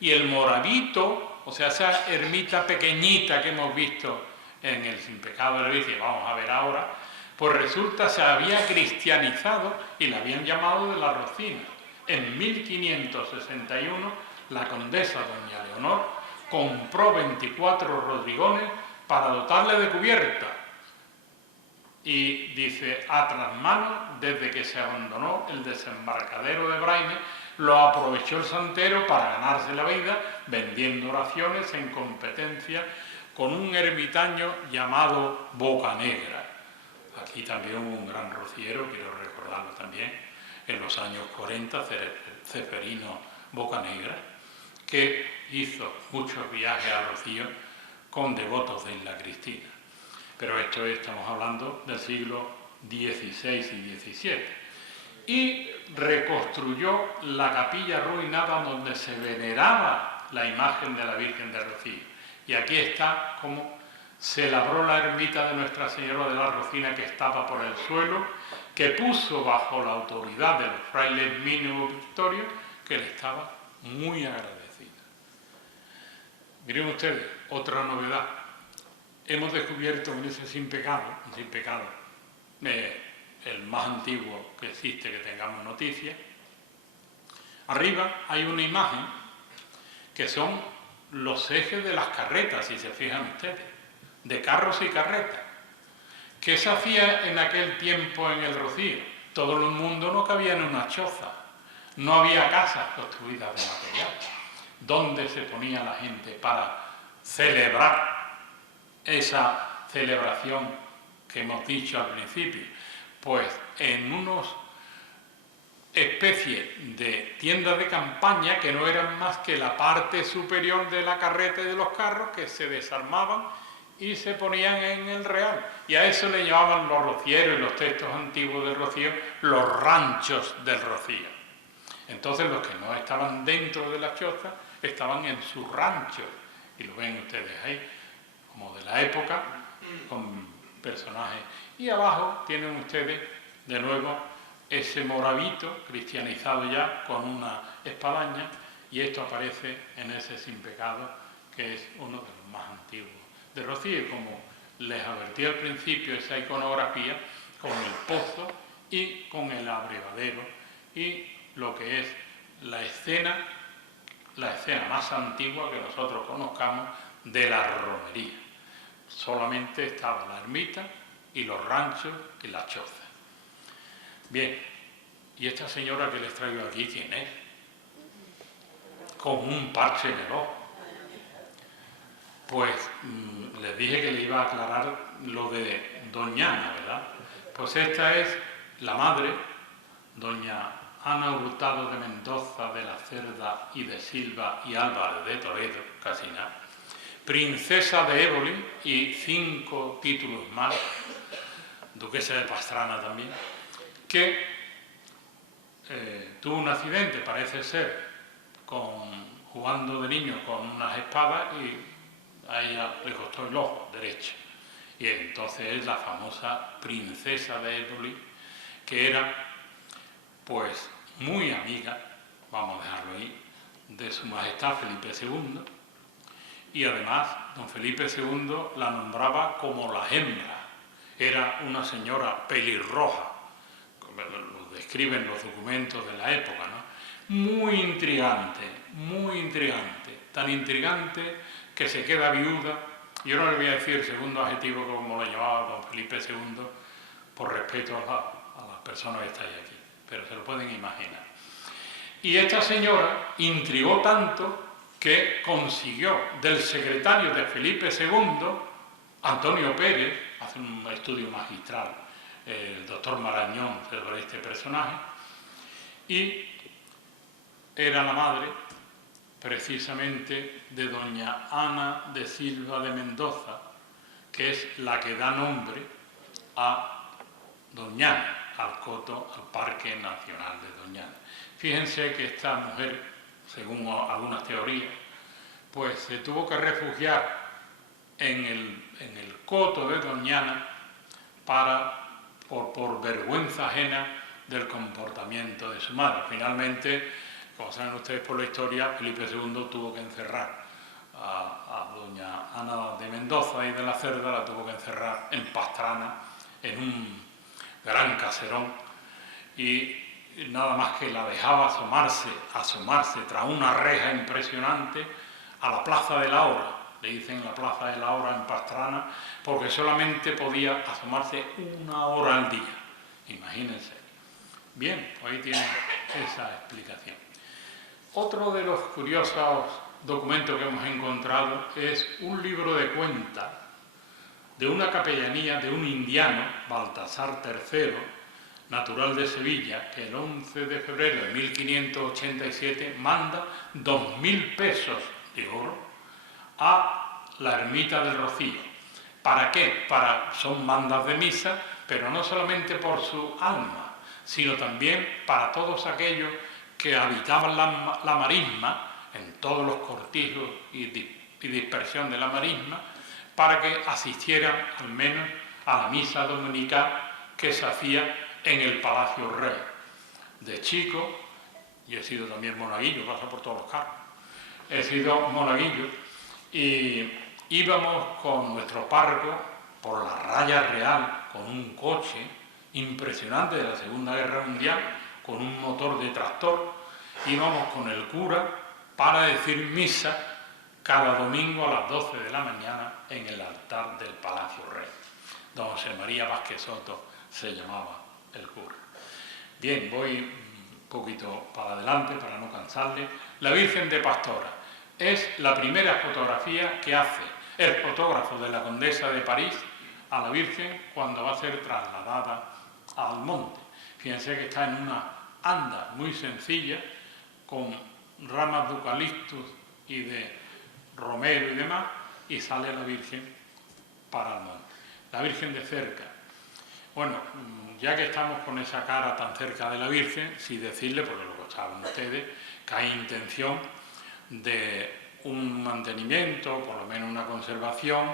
Y el Moravito, o sea, esa ermita pequeñita que hemos visto en el Sin Pecado de la Virgen, vamos a ver ahora, pues resulta se había cristianizado y la habían llamado de la Rocina. En 1561 la condesa doña Leonor compró 24 rodrigones para dotarle de cubierta. Y dice, a trasmano, desde que se abandonó el desembarcadero de Braine, lo aprovechó el santero para ganarse la vida vendiendo oraciones en competencia con un ermitaño llamado Bocanegra. Aquí también hubo un gran rociero, quiero recordarlo también, en los años 40, Ceferino Bocanegra, que hizo muchos viajes a Rocío con devotos de Isla Cristina. Pero esto estamos hablando del siglo XVI y XVII. Y reconstruyó la capilla arruinada donde se veneraba la imagen de la Virgen de Rocío. Y aquí está cómo se labró la ermita de Nuestra Señora de la Rocina, que estaba por el suelo, que puso bajo la autoridad del fraile Mínimo Victorio, que le estaba muy agradecida. Miren ustedes, otra novedad. Hemos descubierto en ese sin pecado, el más antiguo que existe, que tengamos noticia. Arriba hay una imagen que son los ejes de las carretas, si se fijan ustedes, de carros y carretas. ¿Qué se hacía en aquel tiempo en el Rocío? Todo el mundo no cabía en una choza, no había casas construidas de material. ¿Dónde se ponía la gente para celebrar esa celebración que hemos dicho al principio? Pues en unos especies de tiendas de campaña que no eran más que la parte superior de la carreta y de los carros, que se desarmaban y se ponían en el real. Y a eso le llamaban los rocieros, y los textos antiguos del Rocío, los ranchos del Rocío. Entonces los que no estaban dentro de la choza estaban en sus ranchos, y lo ven ustedes ahí, como de la época, con personajes. Y abajo tienen ustedes de nuevo ese moravito cristianizado ya con una espadaña, y esto aparece en ese sin pecado, que es uno de los más antiguos de Rocío. Y como les advertí al principio, esa iconografía con el pozo y con el abrevadero y lo que es la escena más antigua que nosotros conozcamos de la romería. Solamente estaba la ermita y los ranchos y las chozas. Bien, ¿y esta señora que les traigo aquí quién es? con un parche en el ojo. Pues les dije que le iba a aclarar lo de doña Ana, ¿verdad? Pues esta es la madre, doña Ana Hurtado de Mendoza, de la Cerda y de Silva y Álvarez de Toledo, casi nada, princesa de Éboli y 5 títulos más, duquesa de Pastrana también, que tuvo un accidente, parece ser, jugando de niño con unas espadas y a ella le costó el ojo derecho. Y entonces es la famosa princesa de Éboli, que era pues muy amiga, vamos a dejarlo ahí, de su majestad Felipe II, y además don Felipe II la nombraba como la hembra. Era una señora pelirroja, lo describen los documentos de la época, ¿no? Muy intrigante, tan intrigante que se queda viuda. Yo no le voy a decir el segundo adjetivo como lo llamaba don Felipe II, por respeto a las personas que estáis aquí, pero se lo pueden imaginar. Y esta señora intrigó tanto que consiguió del secretario de Felipe II, Antonio Pérez, hace un estudio magistral, el doctor Marañón, sobre este personaje, y era la madre precisamente de doña Ana de Silva de Mendoza, que es la que da nombre a Doñana, al coto, al Parque Nacional de Doñana. Fíjense que esta mujer, según algunas teorías, pues se tuvo que refugiar en el coto de Doñana por vergüenza ajena del comportamiento de su madre. Finalmente, como saben ustedes por la historia, Felipe II tuvo que encerrar a doña Ana de Mendoza y de la Cerda, la tuvo que encerrar en Pastrana, en un gran caserón, y nada más que la dejaba asomarse tras una reja impresionante a la Plaza de la Hora. Le dicen la Plaza de la Hora en Pastrana, porque solamente podía asomarse 1 hora al día. Imagínense. Bien, ahí tienen esa explicación. Otro de los curiosos documentos que hemos encontrado es un libro de cuentas de una capellanía de un indiano, Baltasar III, natural de Sevilla, que el 11 de febrero de 1587 manda 2.000 pesos de oro a la ermita del Rocío. ¿Para qué? Son mandas de misa, pero no solamente por su alma, sino también para todos aquellos que habitaban la marisma, en todos los cortijos y dispersión de la marisma, para que asistieran al menos a la misa dominical que se hacía en el Palacio Rey. De chico, y he sido también monaguillo, paso por todos los cargos, he sido monaguillo, y íbamos con nuestro párroco por la Raya Real con un coche impresionante de la Segunda Guerra Mundial, con un motor de tractor. Íbamos con el cura para decir misa cada domingo a las 12 de la mañana en el altar del Palacio Rey. Don José María Vázquez Soto se llamaba el cura. Bien, voy un poquito para adelante para no cansarle. La Virgen de Pastora es la primera fotografía que hace el fotógrafo de la Condesa de París a la Virgen cuando va a ser trasladada al monte. Fíjense que está en una anda muy sencilla, con ramas de eucaliptus y de romero y demás, y sale la Virgen para el monte. La Virgen de cerca. Bueno, ya que estamos con esa cara tan cerca de la Virgen, sí decirle, porque lo saben ustedes, que hay intención de un mantenimiento, por lo menos una conservación,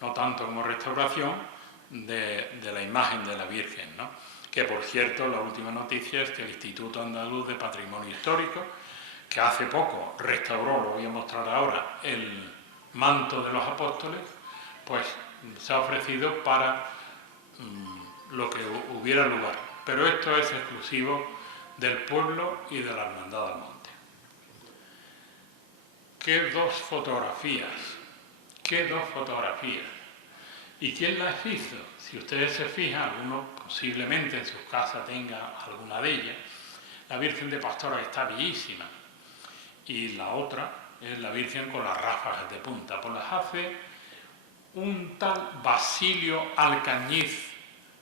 no tanto como restauración, de la imagen de la Virgen, ¿no? Que por cierto, la última noticia es que el Instituto Andaluz de Patrimonio Histórico, que hace poco restauró, lo voy a mostrar ahora, el manto de los apóstoles, pues se ha ofrecido para lo que hubiera lugar. Pero esto es exclusivo del pueblo y de la Hermandad del Monte. ¡Qué dos fotografías! ¡Qué dos fotografías! ¿Y quién las hizo? Si ustedes se fijan, alguno posiblemente en sus casas tenga alguna de ellas. La Virgen de Pastora está bellísima. y la otra es la Virgen con las ráfagas de punta. Pues las hace un tal Basilio Alcañiz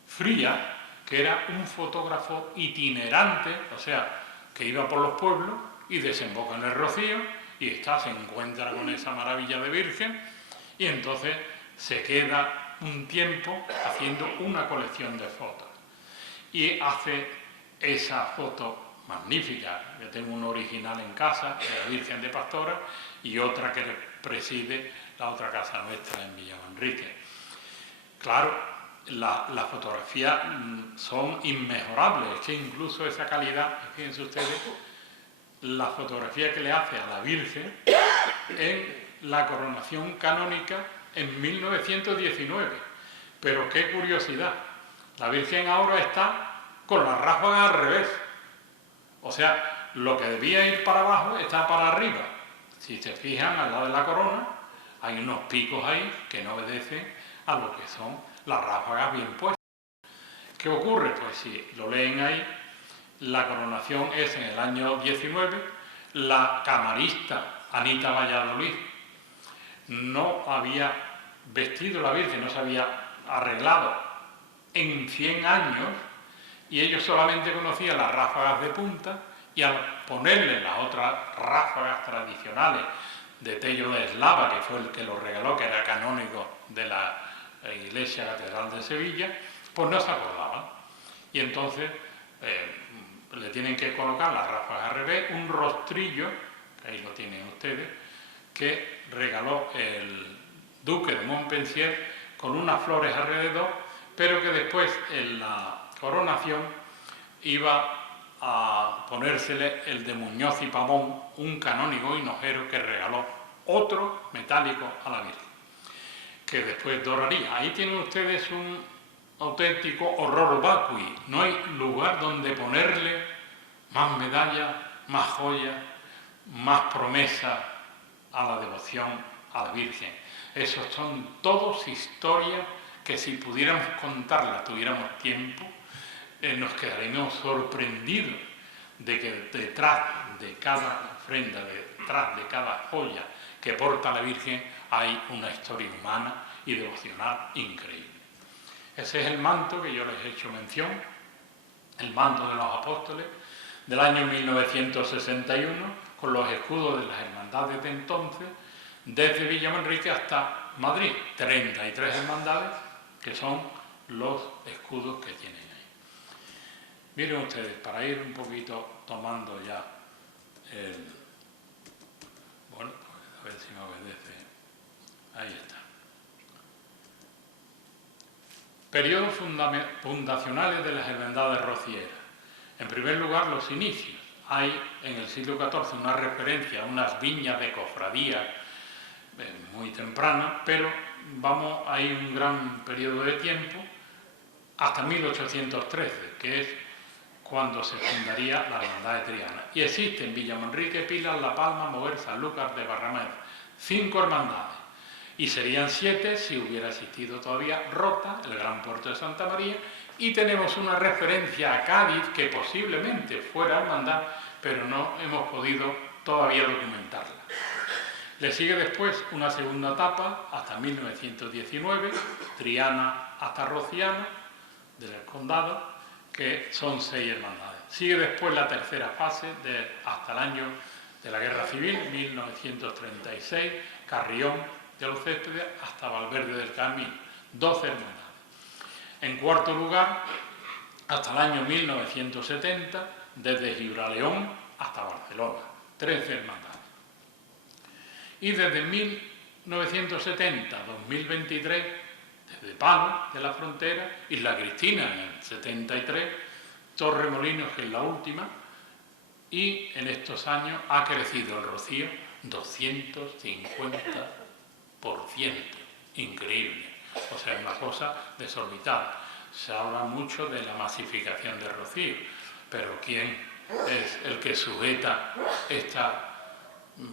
Fría, que era un fotógrafo itinerante, o sea, que iba por los pueblos y desemboca en el Rocío y se encuentra con esa maravilla de Virgen y entonces se queda un tiempo haciendo una colección de fotos y hace esa foto magnífica. Yo tengo una original en casa de la Virgen de Pastora y otra que preside la otra casa nuestra en Villamanrique. Claro, las fotografías son inmejorables, es que incluso esa calidad, fíjense ustedes, la fotografía que le hace a la Virgen en la coronación canónica en 1919. Pero qué curiosidad, la Virgen ahora está con las ráfagas al revés. O sea, lo que debía ir para abajo está para arriba. Si se fijan al lado de la corona, hay unos picos ahí que no obedecen a lo que son las ráfagas bien puestas. ¿Qué ocurre? Pues si lo leen ahí, la coronación es en el año 19, la camarista Anita Valladolid no había vestido la Virgen, no se había arreglado en 100 años y ellos solamente conocían las ráfagas de punta y al ponerle las otras ráfagas tradicionales de Tello de Eslava, que fue el que lo regaló, que era canónigo de la Iglesia Catedral de Sevilla, pues no se acordaban. Y entonces le tienen que colocar las ráfagas al revés, un rostrillo, que ahí lo tienen ustedes, que regaló el duque de Montpensier con unas flores alrededor, pero que después en la coronación iba a ponérsele el de Muñoz y Pavón, un canónigo hinojero que regaló otro metálico a la Virgen, que después doraría. Ahí tienen ustedes un auténtico horror vacui. No hay lugar donde ponerle más medallas, más joyas, más promesas a la devoción a la Virgen. Esos son todos historias que si pudiéramos contarlas, tuviéramos tiempo, nos quedaríamos sorprendidos de que detrás de cada ofrenda, detrás de cada joya que porta la Virgen, hay una historia humana y devocional increíble. Ese es el manto que yo les he hecho mención, el manto de los apóstoles, del año 1961, con los escudos de las hermandades de entonces, desde Villamanrique hasta Madrid, 33 hermandades, que son los escudos que tienen ahí. Miren ustedes, para ir un poquito tomando ya el... Bueno, pues a ver si me obedece. Ahí está. Periodos fundacionales de las hermandades rocieras. En primer lugar, los inicios. Hay en el siglo XIV una referencia a unas viñas de cofradía muy tempranas, pero vamos a ir un gran periodo de tiempo hasta 1813, que es cuando se fundaría la Hermandad de Triana. Y existen Villamanrique, Pilar, La Palma, Mover, Sanlúcar de Barrameda, 5 hermandades. Y serían 7 si hubiera existido todavía Rota, el Gran Puerto de Santa María, y tenemos una referencia a Cádiz que posiblemente fuera hermandad, pero no hemos podido todavía documentarla. Le sigue después una segunda etapa hasta 1919, Triana hasta Rociana, del condado, que son 6 hermandades. Sigue después la tercera fase hasta el año de la Guerra Civil, 1936, Carrión de los Céspedes hasta Valverde del Camino, 12 hermandades. En cuarto lugar, hasta el año 1970, desde Gibraleón hasta Barcelona, 13 hermandades. Y desde 1970 a 2023, desde Palo de la Frontera, Isla Cristina en el 73, Torremolinos, que es la última, y en estos años ha crecido el Rocío 250%. Increíble. O sea, es una cosa desorbitada. Se habla mucho de la masificación del Rocío, pero ¿quién es el que sujeta esta,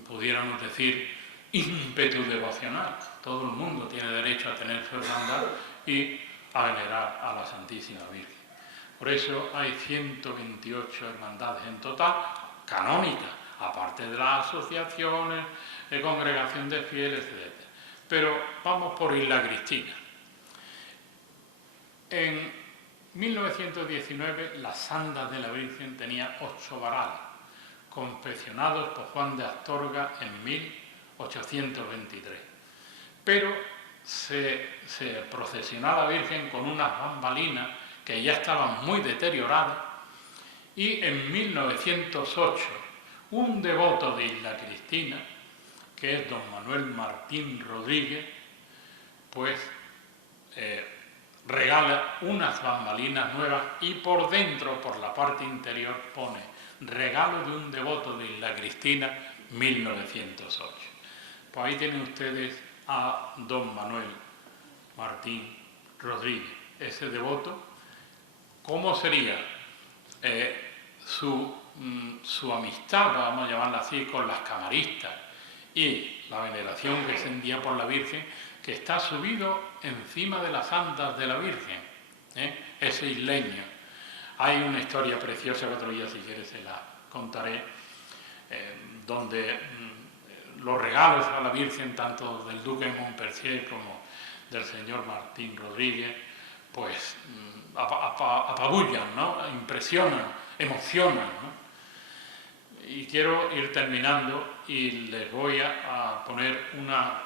pudiéramos decir, ímpetu devocional? Todo el mundo tiene derecho a tener su hermandad y a venerar a la Santísima Virgen. Por eso hay 128 hermandades en total, canónicas. aparte de las asociaciones, de congregación de fieles, etc. Pero vamos por Isla Cristina. En 1919 las andas de la Virgen tenían 8 varales, confeccionados por Juan de Astorga en 1823. Pero se procesionaba la Virgen con unas bambalinas que ya estaban muy deterioradas, y en 1908 un devoto de Isla Cristina, que es don Manuel Martín Rodríguez, pues regala unas bambalinas nuevas y por dentro, por la parte interior, pone regalo de un devoto de Isla Cristina 1908. Pues ahí tienen ustedes a don Manuel Martín Rodríguez, ese devoto. ¿Cómo sería su amistad, vamos a llamarla así, con las camaristas y la veneración que sentía por la Virgen, que está subido encima de las andas de la Virgen, ese isleño? Hay una historia preciosa que otro día, si quieres, se la contaré, donde los regalos a la Virgen, tanto del duque de Montpensier como del señor Martín Rodríguez, pues apabullan, ¿no? Impresionan, emocionan, ¿no? Y quiero ir terminando y les voy a poner una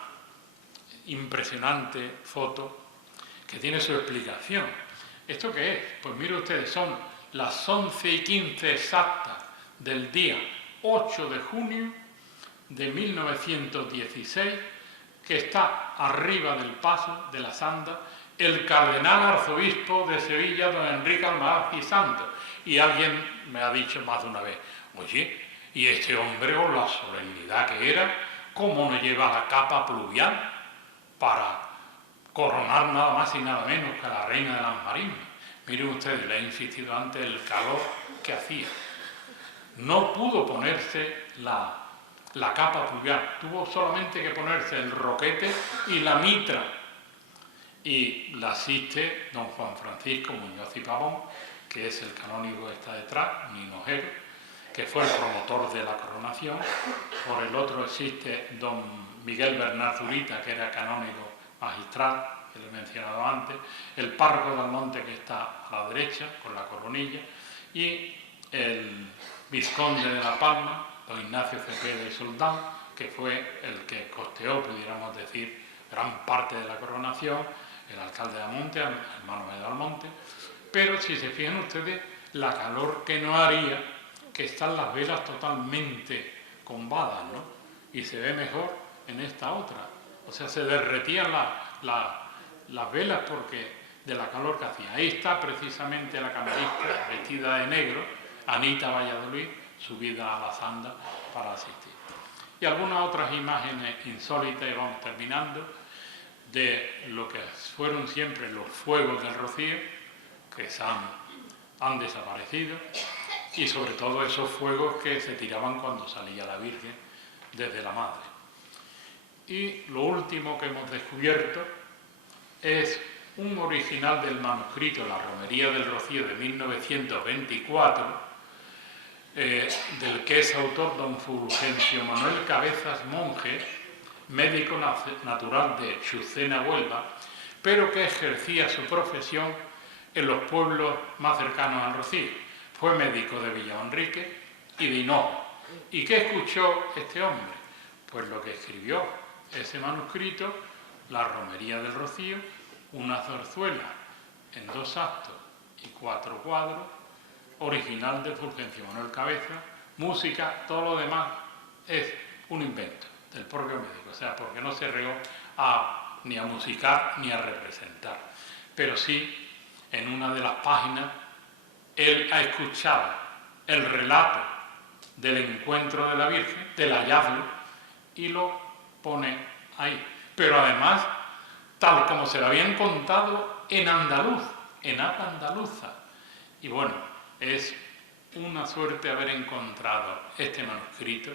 impresionante foto que tiene su explicación. ¿Esto qué es? Pues miren ustedes, son las 11:15 exactas del día 8 de junio de 1916, que está arriba del paso de las andas el cardenal arzobispo de Sevilla, don Enrique Almaraz y Santos. Y alguien me ha dicho más de una vez, oye, y este hombre, con la solemnidad que era, ¿cómo no lleva la capa pluvial para coronar nada más y nada menos que a la reina de las marinas? Miren ustedes, le he insistido antes el calor que hacía. No pudo ponerse la capa pluvial, tuvo solamente que ponerse el roquete y la mitra. Y la asiste don Juan Francisco Muñoz y Pavón, que es el canónigo que está detrás, un hinojero, que fue el promotor de la coronación. Por el otro existe don Miguel Bernal Zurita, que era canónigo magistral, que le he mencionado antes, el párroco de Almonte, que está a la derecha, con la coronilla, y el vizconde de La Palma, don Ignacio Cepeda y Soldán, que fue el que costeó, pudiéramos decir, gran parte de la coronación, el alcalde de Almonte, hermano de Almonte. Pero si se fijan ustedes, la calor que no haría, que están las velas totalmente combadas, ¿no? Y se ve mejor en esta otra. O sea, se derretían las velas porque de la calor que hacía. Ahí está precisamente la camarista vestida de negro, Anita Valladolid, subida a las andas para asistir. Y algunas otras imágenes insólitas, y vamos terminando, de lo que fueron siempre los fuegos del Rocío, que han desaparecido, y sobre todo esos fuegos que se tiraban cuando salía la Virgen desde la Madre. Y lo último que hemos descubierto es un original del manuscrito La Romería del Rocío de 1924, del que es autor don Fulgencio Manuel Cabezas Monje, médico natural de Chucena, Huelva, pero que ejercía su profesión en los pueblos más cercanos al Rocío. Fue médico de Villamanrique y de Hinojo. ¿Y qué escuchó este hombre? Pues lo que escribió ese manuscrito, La Romería del Rocío, una zarzuela en 2 actos y 4 cuadros, original de Fulgencio Manuel Cabeza, música, todo lo demás es un invento del propio médico, o sea, porque no se regó ni a musicar ni a representar. Pero sí, en una de las páginas, él ha escuchado el relato del encuentro de la Virgen, del hallazgo, y lo pone ahí. Pero además, tal como se lo habían contado en andaluz, en habla andaluza. Y bueno, es una suerte haber encontrado este manuscrito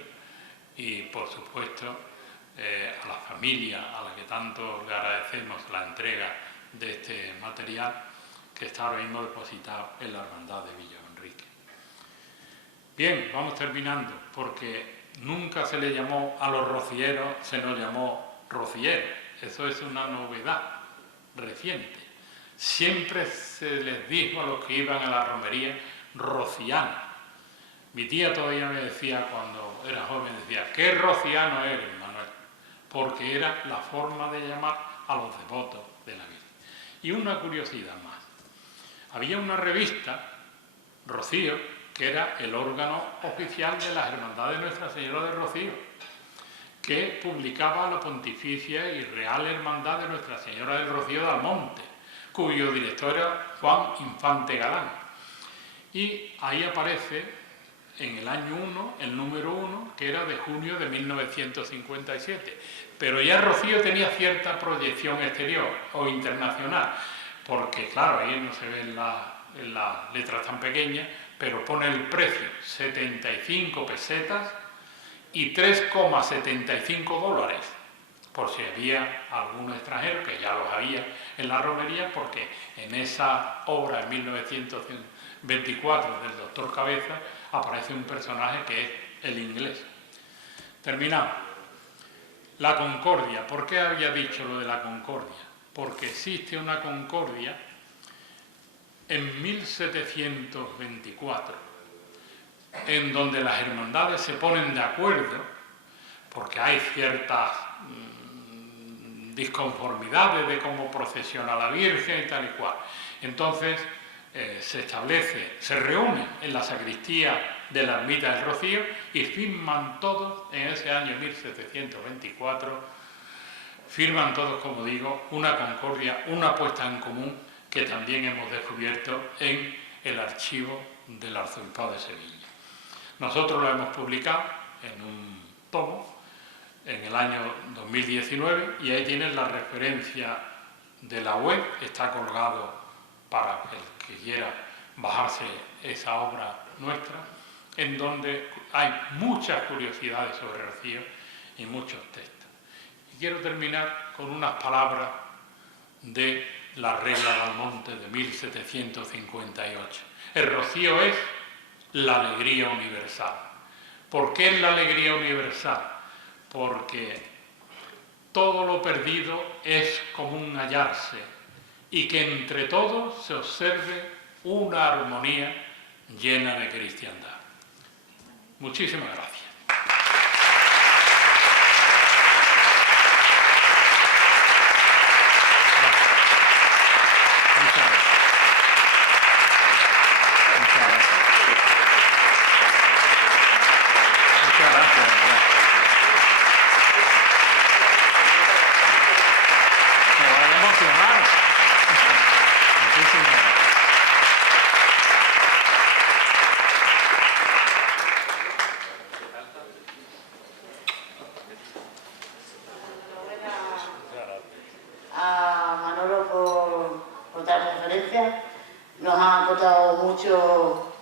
y, por supuesto, a la familia a la que tanto le agradecemos la entrega de este material, que está ahora mismo depositado en la Hermandad de Villamanrique. Bien, vamos terminando, porque nunca se le llamó a los rocieros, se nos llamó rocieros. Eso es una novedad reciente. Siempre se les dijo a los que iban a la romería rocianos. Mi tía todavía me decía, cuando era joven, decía, ¿qué rociano eres, Manuel? Porque era la forma de llamar a los devotos de la Virgen. Y una curiosidad más. Había una revista, Rocío, que era el órgano oficial de las Hermandades de Nuestra Señora de Rocío, que publicaba la Pontificia y Real Hermandad de Nuestra Señora del Rocío de Almonte, cuyo director era Juan Infante Galán. Y ahí aparece, en el año 1, el número 1, que era de junio de 1957. Pero ya Rocío tenía cierta proyección exterior o internacional, porque claro, ahí no se ven las letras tan pequeñas, pero pone el precio, 75 pesetas y 3,75 dólares, por si había algún extranjero, que ya los había en la romería, porque en esa obra en 1924 del doctor Cabeza aparece un personaje que es el inglés. Terminamos. La concordia. ¿Por qué había dicho lo de la concordia? Porque existe una concordia en 1724, en donde las hermandades se ponen de acuerdo, porque hay ciertas disconformidades de cómo procesiona la Virgen y tal y cual. Entonces se reúnen en la sacristía de la Ermita del Rocío y firman todos, en ese año 1724, firman todos, como digo, una concordia, una puesta en común que también hemos descubierto en el archivo del Arzobispado de Sevilla. Nosotros lo hemos publicado en un tomo en el año 2019 y ahí tienen la referencia de la web, está colgado para el que quiera bajarse esa obra nuestra, en donde hay muchas curiosidades sobre Rocío y muchos textos. Y quiero terminar con unas palabras de la Regla de Almonte de 1758. El Rocío es la alegría universal. ¿Por qué es la alegría universal? Porque todo lo perdido es común hallarse y que entre todos se observe una armonía llena de cristiandad. Muchísimas gracias. A Manolo por tal referencia. Nos han acotado mucho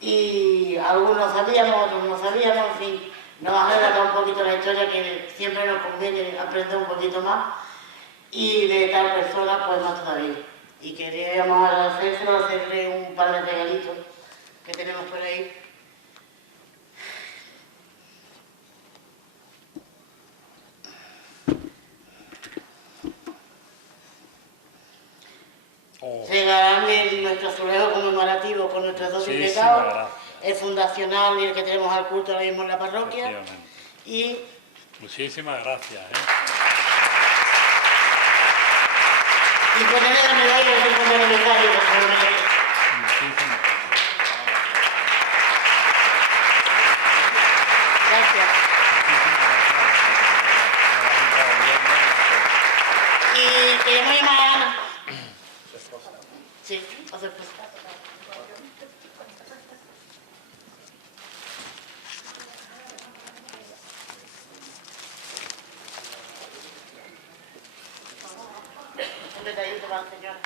y algunos sabíamos, otros no sabíamos, en fin, nos han relatado un poquito la historia, que siempre nos conviene aprender un poquito más, y de tal persona pues más todavía. Y queríamos agradecérselo, hacerle un par de regalitos que tenemos por ahí. Regalarle nuestro azulejo conmemorativo con nuestros dos invitados, el fundacional y el que tenemos al culto ahora mismo en la parroquia. Y muchísimas gracias. Y ponerle la medalla del segundo aniversario, por favor. Muchísimas Gracias. Y queremos llamar a Ana. Sí, a su esposa. Un detallito para la señora.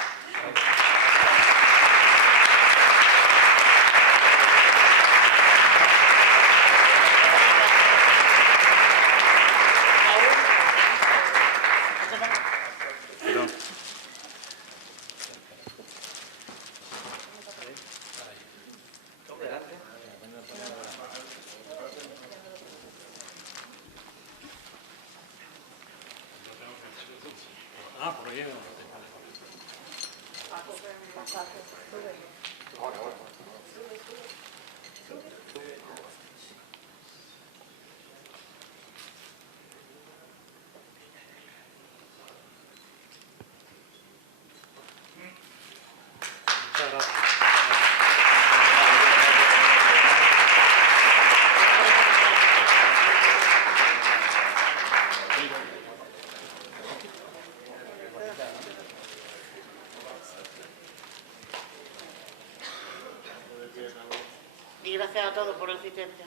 Y gracias a todos por la asistencia.